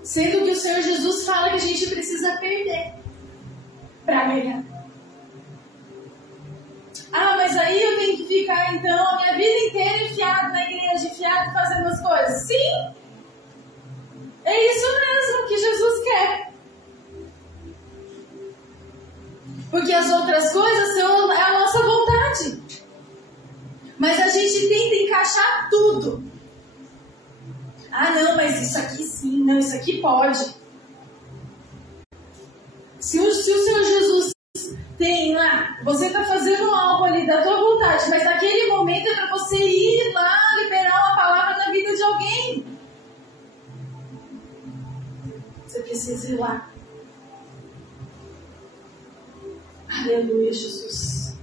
Sendo que o Senhor Jesus fala que a gente precisa perder para ganhar. Ah, mas aí eu tenho que ficar, então, a minha vida inteira enfiado na igreja, enfiado fazendo as coisas. Sim! É isso mesmo que Jesus quer. Porque as outras coisas são a nossa vontade. Mas a gente tenta encaixar tudo. Ah, não, mas isso aqui sim, não, isso aqui pode. Se o Senhor Jesus tem lá, você está fazendo algo ali da tua vontade, mas naquele momento é para você ir lá liberar uma palavra na vida de alguém. Você precisa ir lá. Aleluia, Jesus.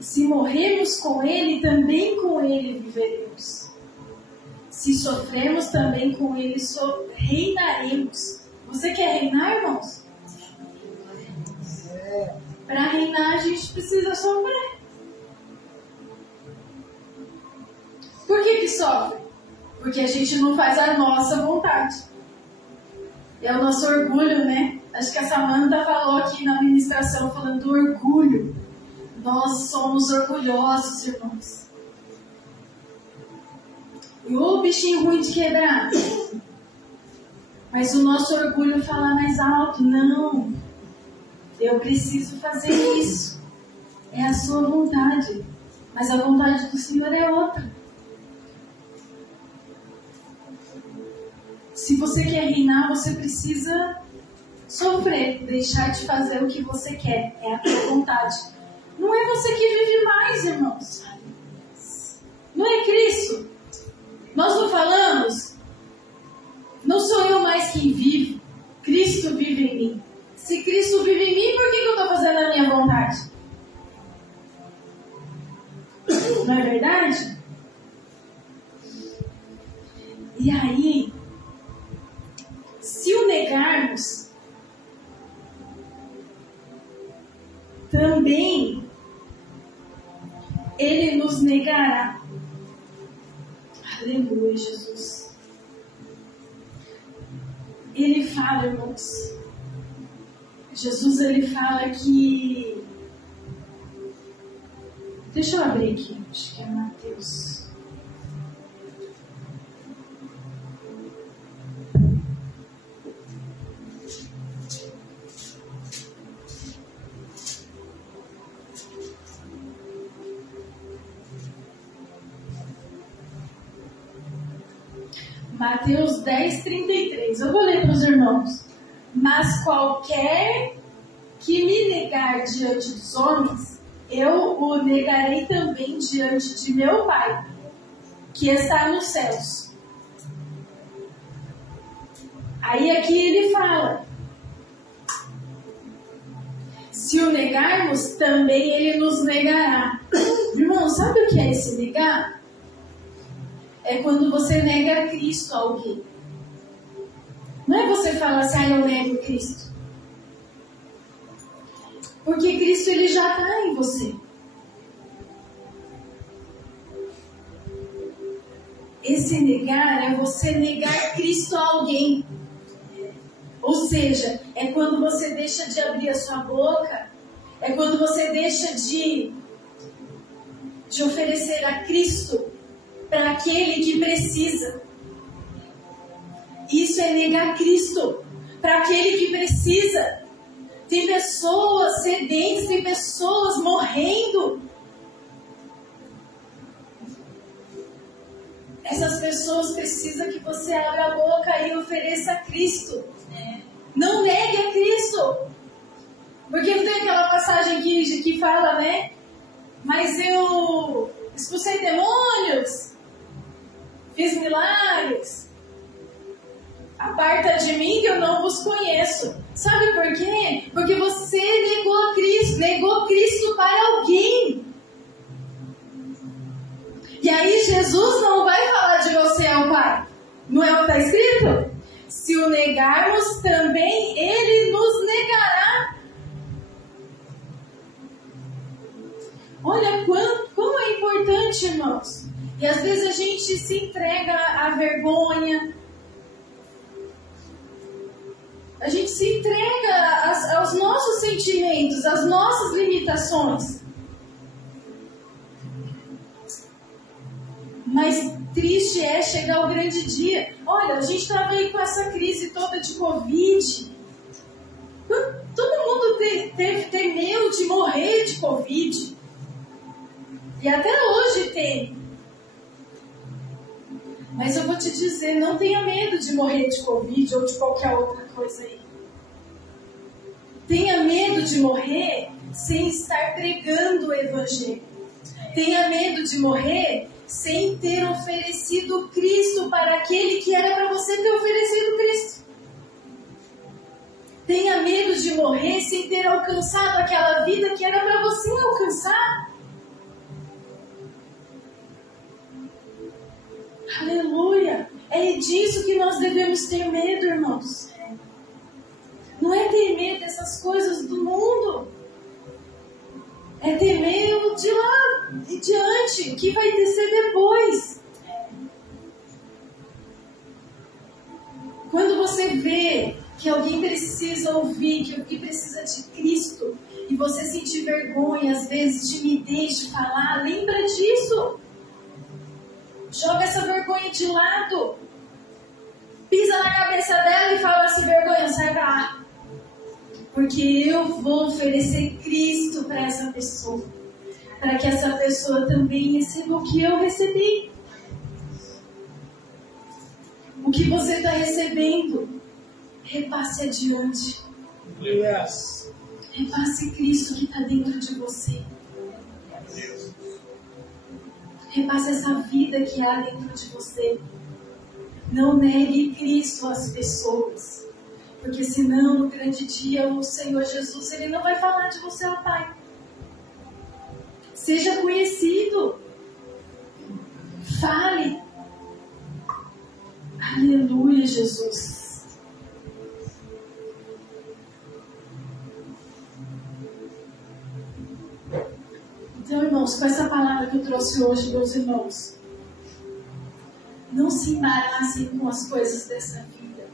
Se morrermos com Ele, também com Ele viveremos. Se sofremos, também com Ele reinaremos. Você quer reinar, irmãos? Para reinar, a gente precisa sofrer. Por que sofre? Porque a gente não faz a nossa vontade. É o nosso orgulho, né? Acho que a Samanta falou aqui na ministração, falando do orgulho. Nós somos orgulhosos, irmãos. E o bichinho ruim de quebrar. Mas o nosso orgulho fala mais alto. Não, eu preciso fazer isso. É a sua vontade. Mas a vontade do Senhor é outra. Se você quer reinar, você precisa sofrer, deixar de fazer o que você quer. É a tua vontade. Não é você que vive mais, irmãos. Não é Cristo. Nós não falamos? Não sou eu mais quem vive. Cristo vive em mim. Se Cristo vive em mim, por que eu estou fazendo a minha vontade? Não é verdade? E aí, se o negarmos, também Ele nos negará. Aleluia, Jesus. Ele fala, irmãos. Jesus, ele fala que... Deixa eu abrir aqui, acho que é Mateus. Mateus 10, 33. Eu vou ler para os irmãos. Mas qualquer que me negar diante dos homens, eu o negarei também diante de meu Pai, que está nos céus. Aí aqui ele fala, se o negarmos, também ele nos negará. Irmão, sabe o que é esse negar? É quando você nega Cristo a alguém. Não é você falar assim, eu nego Cristo. Porque Cristo, ele já está em você. Esse negar é você negar Cristo a alguém. Ou seja, é quando você deixa de abrir a sua boca, é quando você deixa de oferecer a Cristo para aquele que precisa. Isso é negar Cristo para aquele que precisa. Tem pessoas sedentas, tem pessoas morrendo. Essas pessoas precisam que você abra a boca e ofereça a Cristo. Não negue a Cristo. Porque não tem aquela passagem que fala, né? Mas eu expulsei demônios, fiz milagres. Aparta de mim que eu não vos conheço. Sabe por quê? Porque você negou Cristo para alguém. E aí Jesus não vai falar de você ao Pai. Não é o que está escrito? Se o negarmos, também Ele nos negará. Olha como é importante, irmãos. E às vezes a gente se entrega à vergonha. A gente se entrega aos nossos sentimentos, às nossas limitações. Mas triste é chegar o grande dia. Olha, a gente estava aí com essa crise toda de Covid. Todo mundo temeu de morrer de Covid. E até hoje tem. Mas eu vou te dizer, não tenha medo de morrer de Covid ou de qualquer outra coisa aí. Tenha medo de morrer sem estar pregando o Evangelho. Tenha medo de morrer sem ter oferecido Cristo para aquele que era para você ter oferecido Cristo. Tenha medo de morrer sem ter alcançado aquela vida que era para você alcançar. Aleluia! É disso que nós devemos ter medo, irmãos. Não é ter medo dessas coisas do mundo. É ter medo de lá e diante, que vai ser depois. Quando você vê que alguém precisa ouvir, que alguém precisa de Cristo, e você sentir vergonha, às vezes timidez de falar, lembra disso. Joga essa vergonha de lado. Pisa na cabeça dela e fala assim, vergonha, sai pra lá. Porque eu vou oferecer Cristo para essa pessoa. Para que essa pessoa também receba o que eu recebi. O que você está recebendo, repasse adiante. Yes. Repasse Cristo que está dentro de você. Repasse essa vida que há dentro de você. Não negue Cristo às pessoas. Porque senão, no grande dia, o Senhor Jesus, Ele não vai falar de você ao Pai. Seja conhecido. Fale. Aleluia, Jesus. Então, irmãos, com essa palavra que eu trouxe hoje, meus irmãos, não se embaraçem com as coisas dessa vida.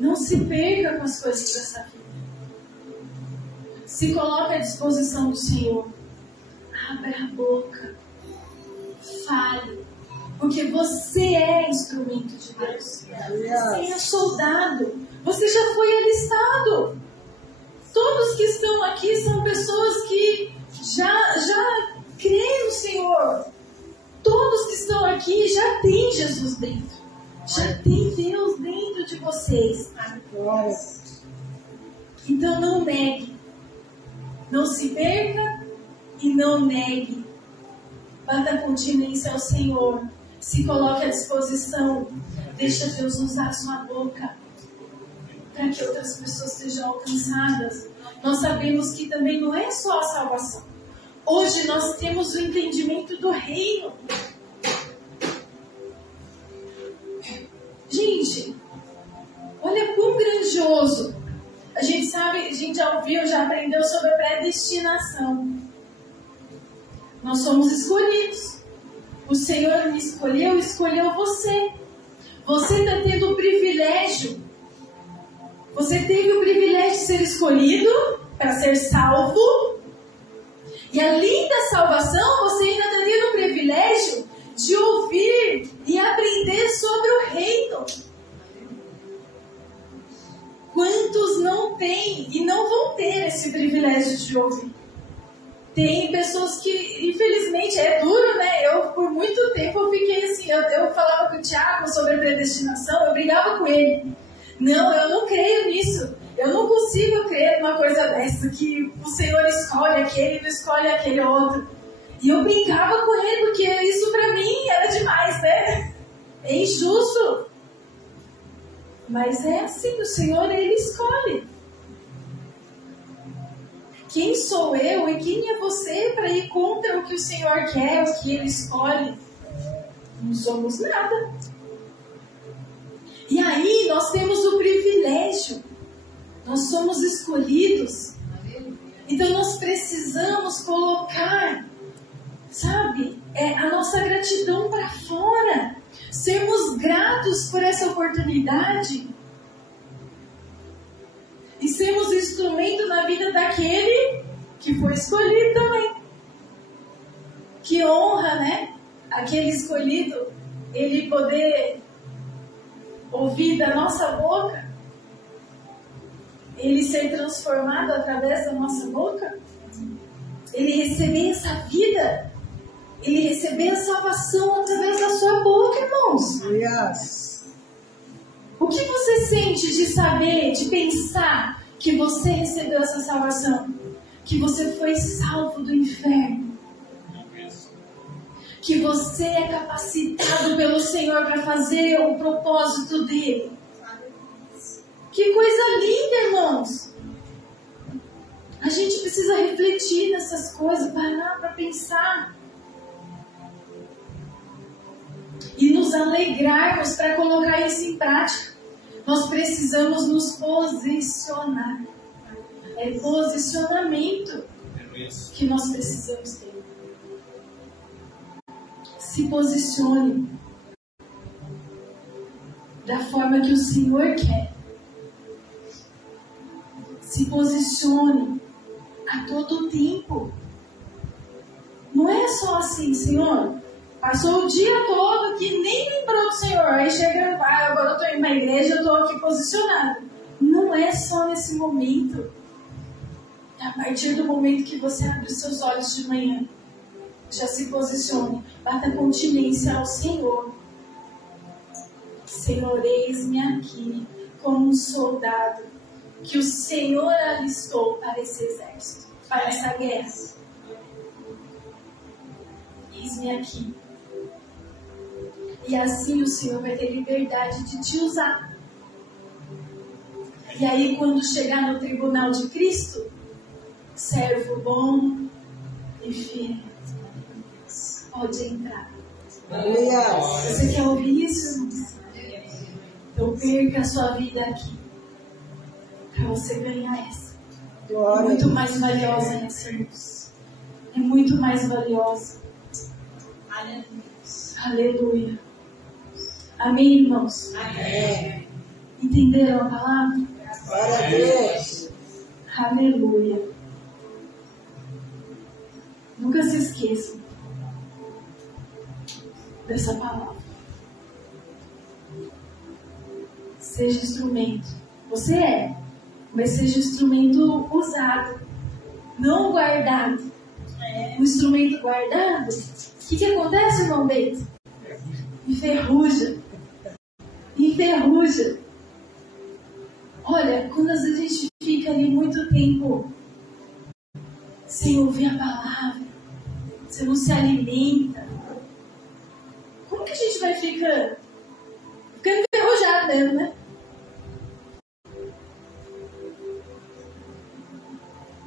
Não se perca com as coisas dessa vida. Se coloque à disposição do Senhor. Abra a boca. Fale. Porque você é instrumento de Deus. Você é soldado. Você já foi alistado. Todos que estão aqui são pessoas que já creem no Senhor. Todos que estão aqui já têm Jesus dentro. Já tem Deus dentro de vocês. Então não negue. Não se perca e não negue. Bata continência ao Senhor. Se coloque à disposição. Deixa Deus usar a sua boca para que outras pessoas sejam alcançadas. Nós sabemos que também não é só a salvação. Hoje nós temos o entendimento do reino. Gente, olha quão grandioso. A gente sabe, a gente já ouviu, já aprendeu sobre a predestinação. Nós somos escolhidos. O Senhor me escolheu, escolheu você. Você está tendo o privilégio. Você teve o privilégio de ser escolhido para ser salvo. E além da salvação, você ainda está tendo o privilégio de ouvir e aprender sobre o reino. Quantos não têm e não vão ter esse privilégio de ouvir? Tem pessoas que, infelizmente, é duro, né? Eu, por muito tempo, eu fiquei assim, eu falava com o Tiago sobre a predestinação, eu brigava com ele. Não, eu não creio nisso. Eu não consigo crer numa coisa dessa, que o Senhor escolhe aquele e não escolhe aquele outro. E eu brincava com ele, porque isso pra mim era demais, né? É injusto. Mas é assim, o Senhor, Ele escolhe. Quem sou eu e quem é você para ir contra o que o Senhor quer, o que Ele escolhe? Não somos nada. E aí nós temos o privilégio. Nós somos escolhidos. Então nós precisamos colocar, sabe, a nossa gratidão para fora. Sermos gratos por essa oportunidade. E sermos instrumento na vida daquele que foi escolhido também. Que honra, né? Aquele escolhido, ele poder ouvir da nossa boca, ele ser transformado através da nossa boca, ele receber essa vida, ele receber a salvação através da sua boca, irmãos. Yes. O que você sente de saber, de pensar que você recebeu essa salvação? Que você foi salvo do inferno? Que você é capacitado pelo Senhor para fazer o propósito dele? Que coisa linda, irmãos! A gente precisa refletir nessas coisas, parar para pensar. E nos alegrarmos para colocar isso em prática. Nós precisamos nos posicionar. É posicionamento que nós precisamos ter. Se posicione da forma que o Senhor quer. Se posicione a todo tempo. Não é só assim, Senhor. Passou o dia todo que nem lembrou do Senhor. Aí chega, agora eu estou indo na igreja, eu estou aqui posicionado. Não é só nesse momento. É a partir do momento que você abre os seus olhos de manhã. Já se posicione. Bata continência ao Senhor. Senhor, eis-me aqui como um soldado que o Senhor alistou para esse exército, para essa guerra. Eis-me aqui. E assim o Senhor vai ter liberdade de te usar. E aí, quando chegar no tribunal de Cristo, servo bom e fiel, pode entrar. Você quer ouvir isso, irmãos? Então perca a sua vida aqui, para você ganhar essa. É muito mais valiosa essa, irmãos. É muito mais valiosa. Aleluia. Amém, irmãos? Amém. Entenderam a palavra? Glória a Deus. Aleluia. Nunca se esqueçam dessa palavra. Seja instrumento. Você é, mas seja instrumento usado, não guardado. Um instrumento guardado, o que acontece, irmão Beito? Enferruja. Enferruja. Olha, quando às vezes a gente fica ali muito tempo sem ouvir a palavra, você não se alimenta, como que a gente vai ficando? Ficando enferrujado mesmo, né?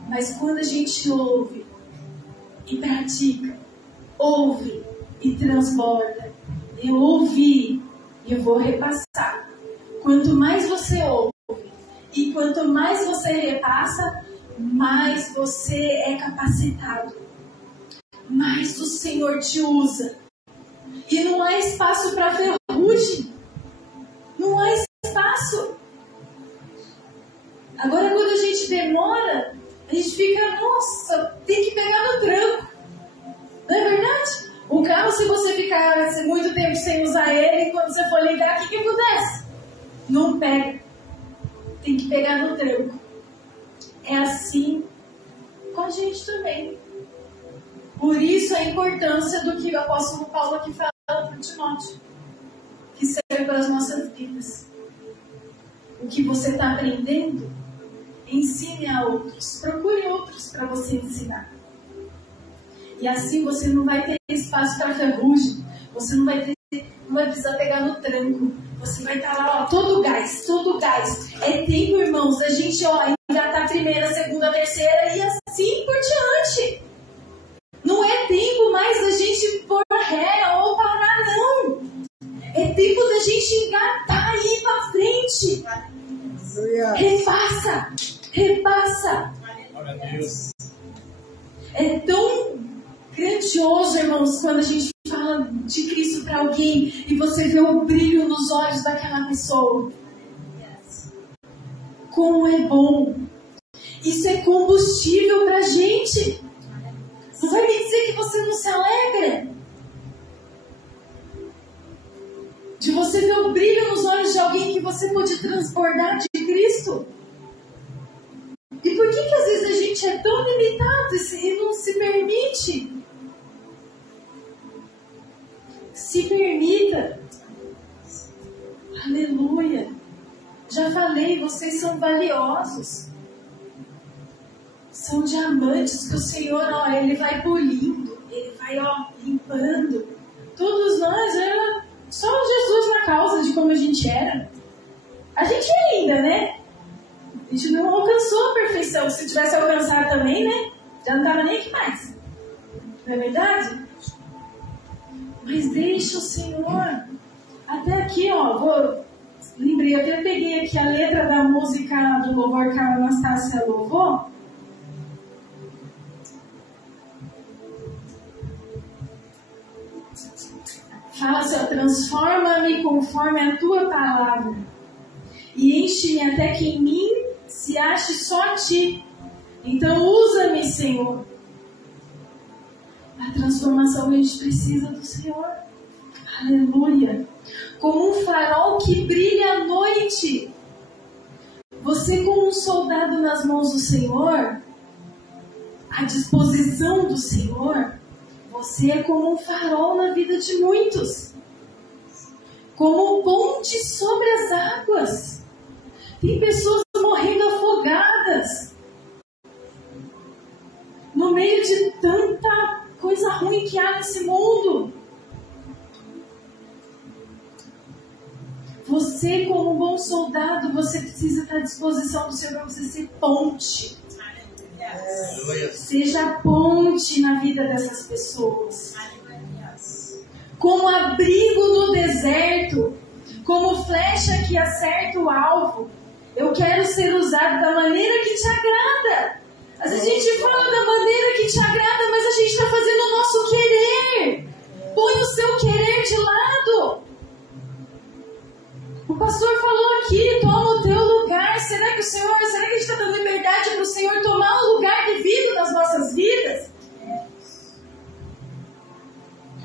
Mas quando a gente ouve e pratica, ouve e transborda, eu ouvi e eu vou repassar. Quanto mais você ouve e quanto mais você repassa, mais você é capacitado. Mais o Senhor te usa. E não há espaço para ferrugem. Não há espaço. Agora, quando a gente demora, a gente fica, nossa, tem que pegar no tranco. Não é verdade? O carro, se você ficar muito tempo sem usar ele, quando você for ligar, o que acontece? Não pega. Tem que pegar no tranco. É assim com a gente também. Por isso a importância do que o apóstolo Paulo aqui fala para Timóteo. Que serve para as nossas vidas. O que você está aprendendo, ensine a outros. Procure outros para você ensinar. E assim você não vai ter espaço para ferrugem. Você não vai ter vai precisar pegar no tranco. Você vai estar lá, ó, todo gás. É tempo, irmãos, a gente, ó, engatar a primeira, a segunda, a terceira e assim por diante. Não é tempo mais da gente pôr ré ou parar, não. É tempo da gente engatar e ir pra frente. Repassa. Glória a Deus. É tão grandioso, irmãos, quando a gente fala de Cristo para alguém e você vê o brilho nos olhos daquela pessoa. Como é bom. Isso é combustível pra gente. Não vai me dizer que você não se alegra de você ver o brilho nos olhos de alguém que você pode transbordar de Cristo? E por que às vezes a gente é tão limitado e não se permite? Se permita. Aleluia. Já falei, vocês são valiosos. São diamantes que o Senhor, ó, Ele vai polindo, Ele vai, ó, limpando. Todos nós, era só Jesus na causa de como a gente era. A gente é ainda, né? A gente não alcançou a perfeição. Se tivesse alcançado também, né? Já não estava nem aqui mais. Não é verdade? Mas deixa o Senhor. Até aqui, ó, lembrei, até peguei aqui a letra da música do louvor que a Anastácia louvou. Fala assim, ó, transforma-me conforme a tua palavra e enche-me até que em mim se ache só a ti. Então usa-me, Senhor. A transformação a gente precisa do Senhor. Aleluia. Como um farol que brilha à noite. Você como um soldado nas mãos do Senhor, à disposição do Senhor, você é como um farol na vida de muitos. Como ponte sobre as águas. Tem pessoas morrendo afogadas. No meio de tanta coisa ruim que há nesse mundo. Você, como um bom soldado, você precisa estar à disposição do Senhor para você ser ponte. Seja ponte na vida dessas pessoas. Como abrigo no deserto, como flecha que acerta o alvo. Eu quero ser usado da maneira que te agrada. Às vezes a gente fala da maneira que te agrada, mas a gente está fazendo o nosso querer. Põe o seu querer de lado. O pastor falou aqui, toma o teu lugar. Será que a gente está dando liberdade para o Senhor tomar o lugar devido nas nossas vidas?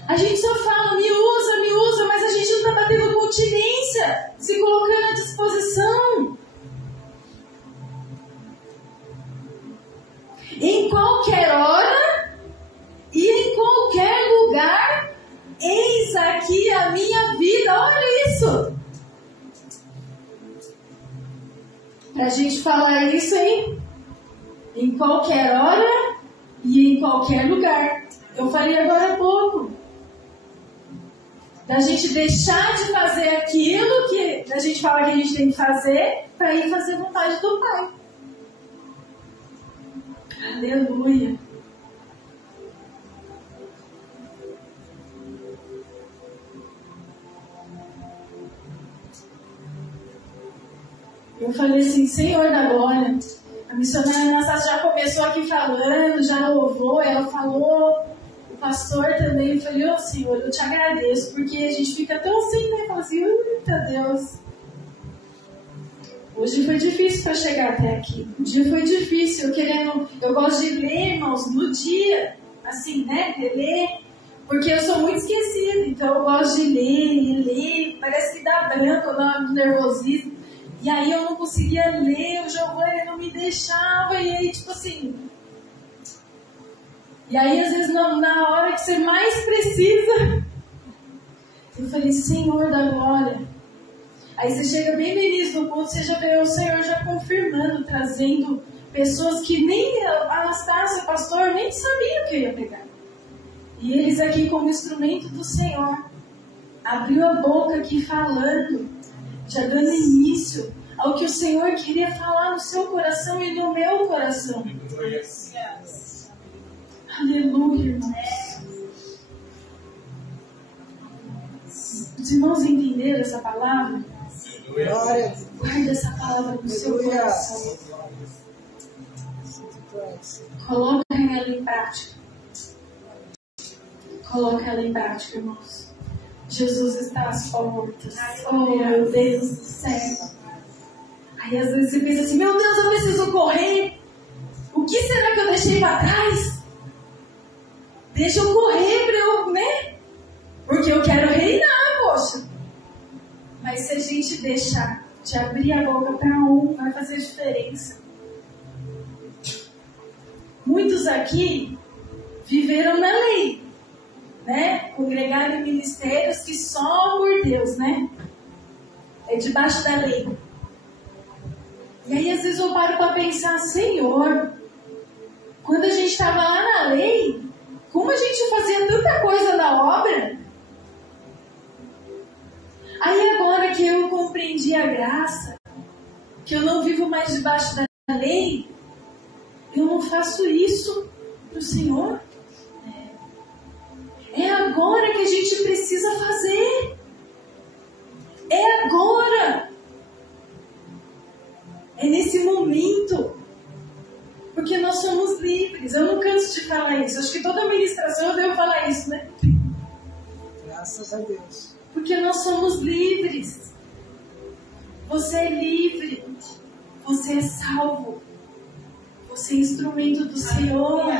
A gente só fala, me usa, mas a gente não está batendo continência, se colocando à disposição. Em qualquer hora e em qualquer lugar, eis aqui a minha vida. Olha isso! Pra gente falar isso, hein? Em qualquer hora e em qualquer lugar. Eu falei agora há pouco. Da gente deixar de fazer aquilo que a gente fala que a gente tem que fazer para ir fazer a vontade do Pai. Aleluia. Eu falei assim, Senhor da glória, a missionária Anastácia já começou aqui falando, já louvou, ela falou, o pastor também. Eu falei, Senhor, eu te agradeço, porque a gente fica tão assim, né? Fala assim, eita Deus. Hoje foi difícil para chegar até aqui. O dia foi difícil, eu gosto de ler, irmãos, no dia, assim, né? De ler, porque eu sou muito esquecida, então eu gosto de ler, parece que dá branco no nervosismo. E aí eu não conseguia ler, o Giovanni não me deixava, e aí tipo assim... E aí às vezes na hora que você mais precisa, eu falei, Senhor da glória. Aí você chega bem no início do culto, você já vê o Senhor já confirmando, trazendo pessoas que nem a Anastácia, o pastor, nem sabia o que eu ia pegar. E eles aqui como instrumento do Senhor. abriu a boca aqui falando, já dando início ao que o Senhor queria falar no seu coração e no meu coração. Aleluia, irmãos. Os irmãos entenderam essa palavra? Guarde essa palavra no seu coração. Coloque ela em prática. Coloque ela em prática, irmãos. Jesus está às portas. Oh, meu Deus do céu. Aí às vezes você pensa assim, meu Deus, eu preciso correr. O que será que eu deixei para trás? Deixa eu correr para eu, né? Porque eu quero reinar, poxa. Mas se a gente deixar de abrir a boca para vai fazer diferença. Muitos aqui viveram na lei, né? Congregaram em ministérios que só por Deus, né? É debaixo da lei. E aí às vezes eu paro para pensar, Senhor, quando a gente estava lá na lei, como a gente fazia tanta coisa na obra? Aí agora que eu compreendi a graça, que eu não vivo mais debaixo da lei, eu não faço isso para o Senhor. É agora que a gente precisa fazer. É agora. É nesse momento. Porque nós somos livres. Eu não canso de falar isso. Acho que toda ministração eu devo falar isso, né? Graças a Deus. Porque nós somos livres. Você é livre. Você é salvo. Você é instrumento do Senhor.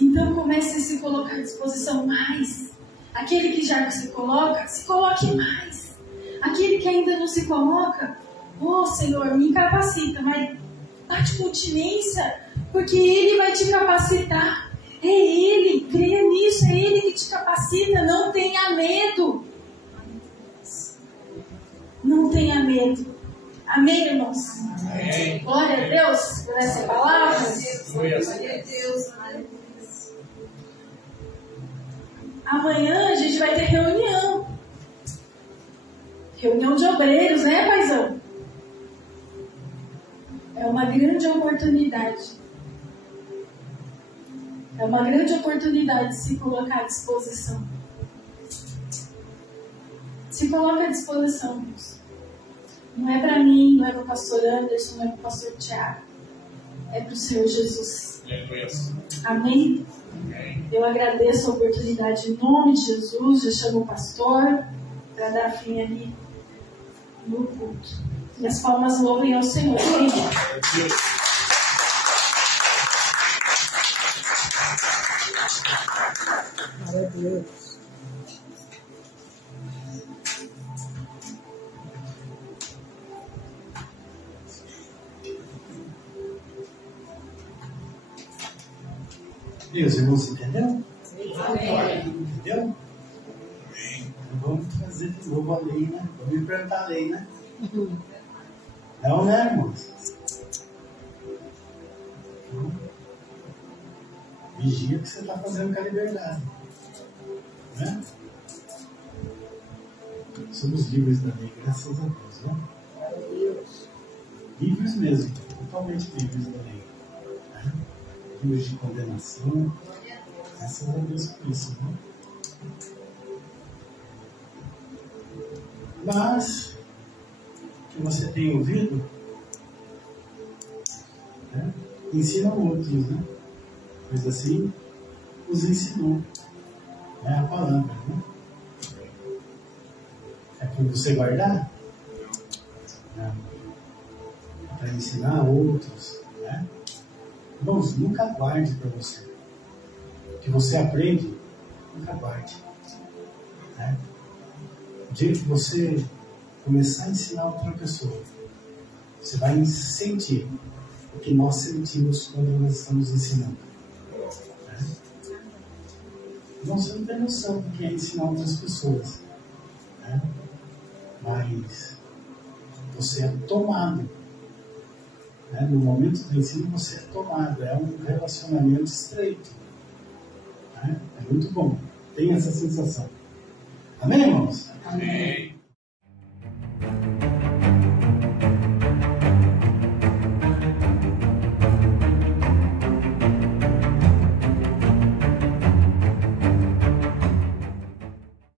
Então comece a se colocar à disposição mais. Aquele que já se coloque mais. Aquele que ainda não se coloca, Senhor, me capacita, mas bate continência, porque Ele vai te capacitar. É Ele, creia nisso, é Ele que te capacita. Não tenha medo. Não tenha medo. Amém, irmãos? Amém. Glória a Deus por essa palavra. Glória a Deus. Amanhã a gente vai ter reunião. Reunião de obreiros, né, paizão? É uma grande oportunidade. É uma grande oportunidade de se colocar à disposição. Se coloca à disposição, irmãos. Não é para mim, não é para o pastor Anderson, não é para o pastor Tiago. É para o Senhor Jesus. Amém? Eu agradeço a oportunidade em nome de Jesus. Já chamo o pastor para dar fim ali no culto. E as palmas louvem ao Senhor. Amém? Glória a Deus. E os irmãos entenderam? Amém. Entendeu? Então vamos fazer de novo a lei, né? Vamos implantar a lei, né? Não, né, irmãos? Então, vigia o que você está fazendo com a liberdade. Né? Somos livres da lei, graças a Deus, né? Livres mesmo, totalmente livres da lei. Né? Livres de condenação. Graças a Deus por isso, né? Mas, que você tem ouvido, né? Ensina outros, né? Pois assim, os ensinou. É a palavra, né? É para você guardar? Não. É para ensinar outros, né? Irmãos, nunca guarde para você. O que você aprende, nunca guarde. Né? O dia que você começar a ensinar outra pessoa, você vai sentir o que nós sentimos quando nós estamos ensinando. Né? Não, você não tem noção do que é ensinar outras pessoas. Né? Mas você é tomado. Né? No momento do ensino, você é tomado. É um relacionamento estreito. Né? É muito bom. Tem essa sensação. Amém, irmãos? Amém.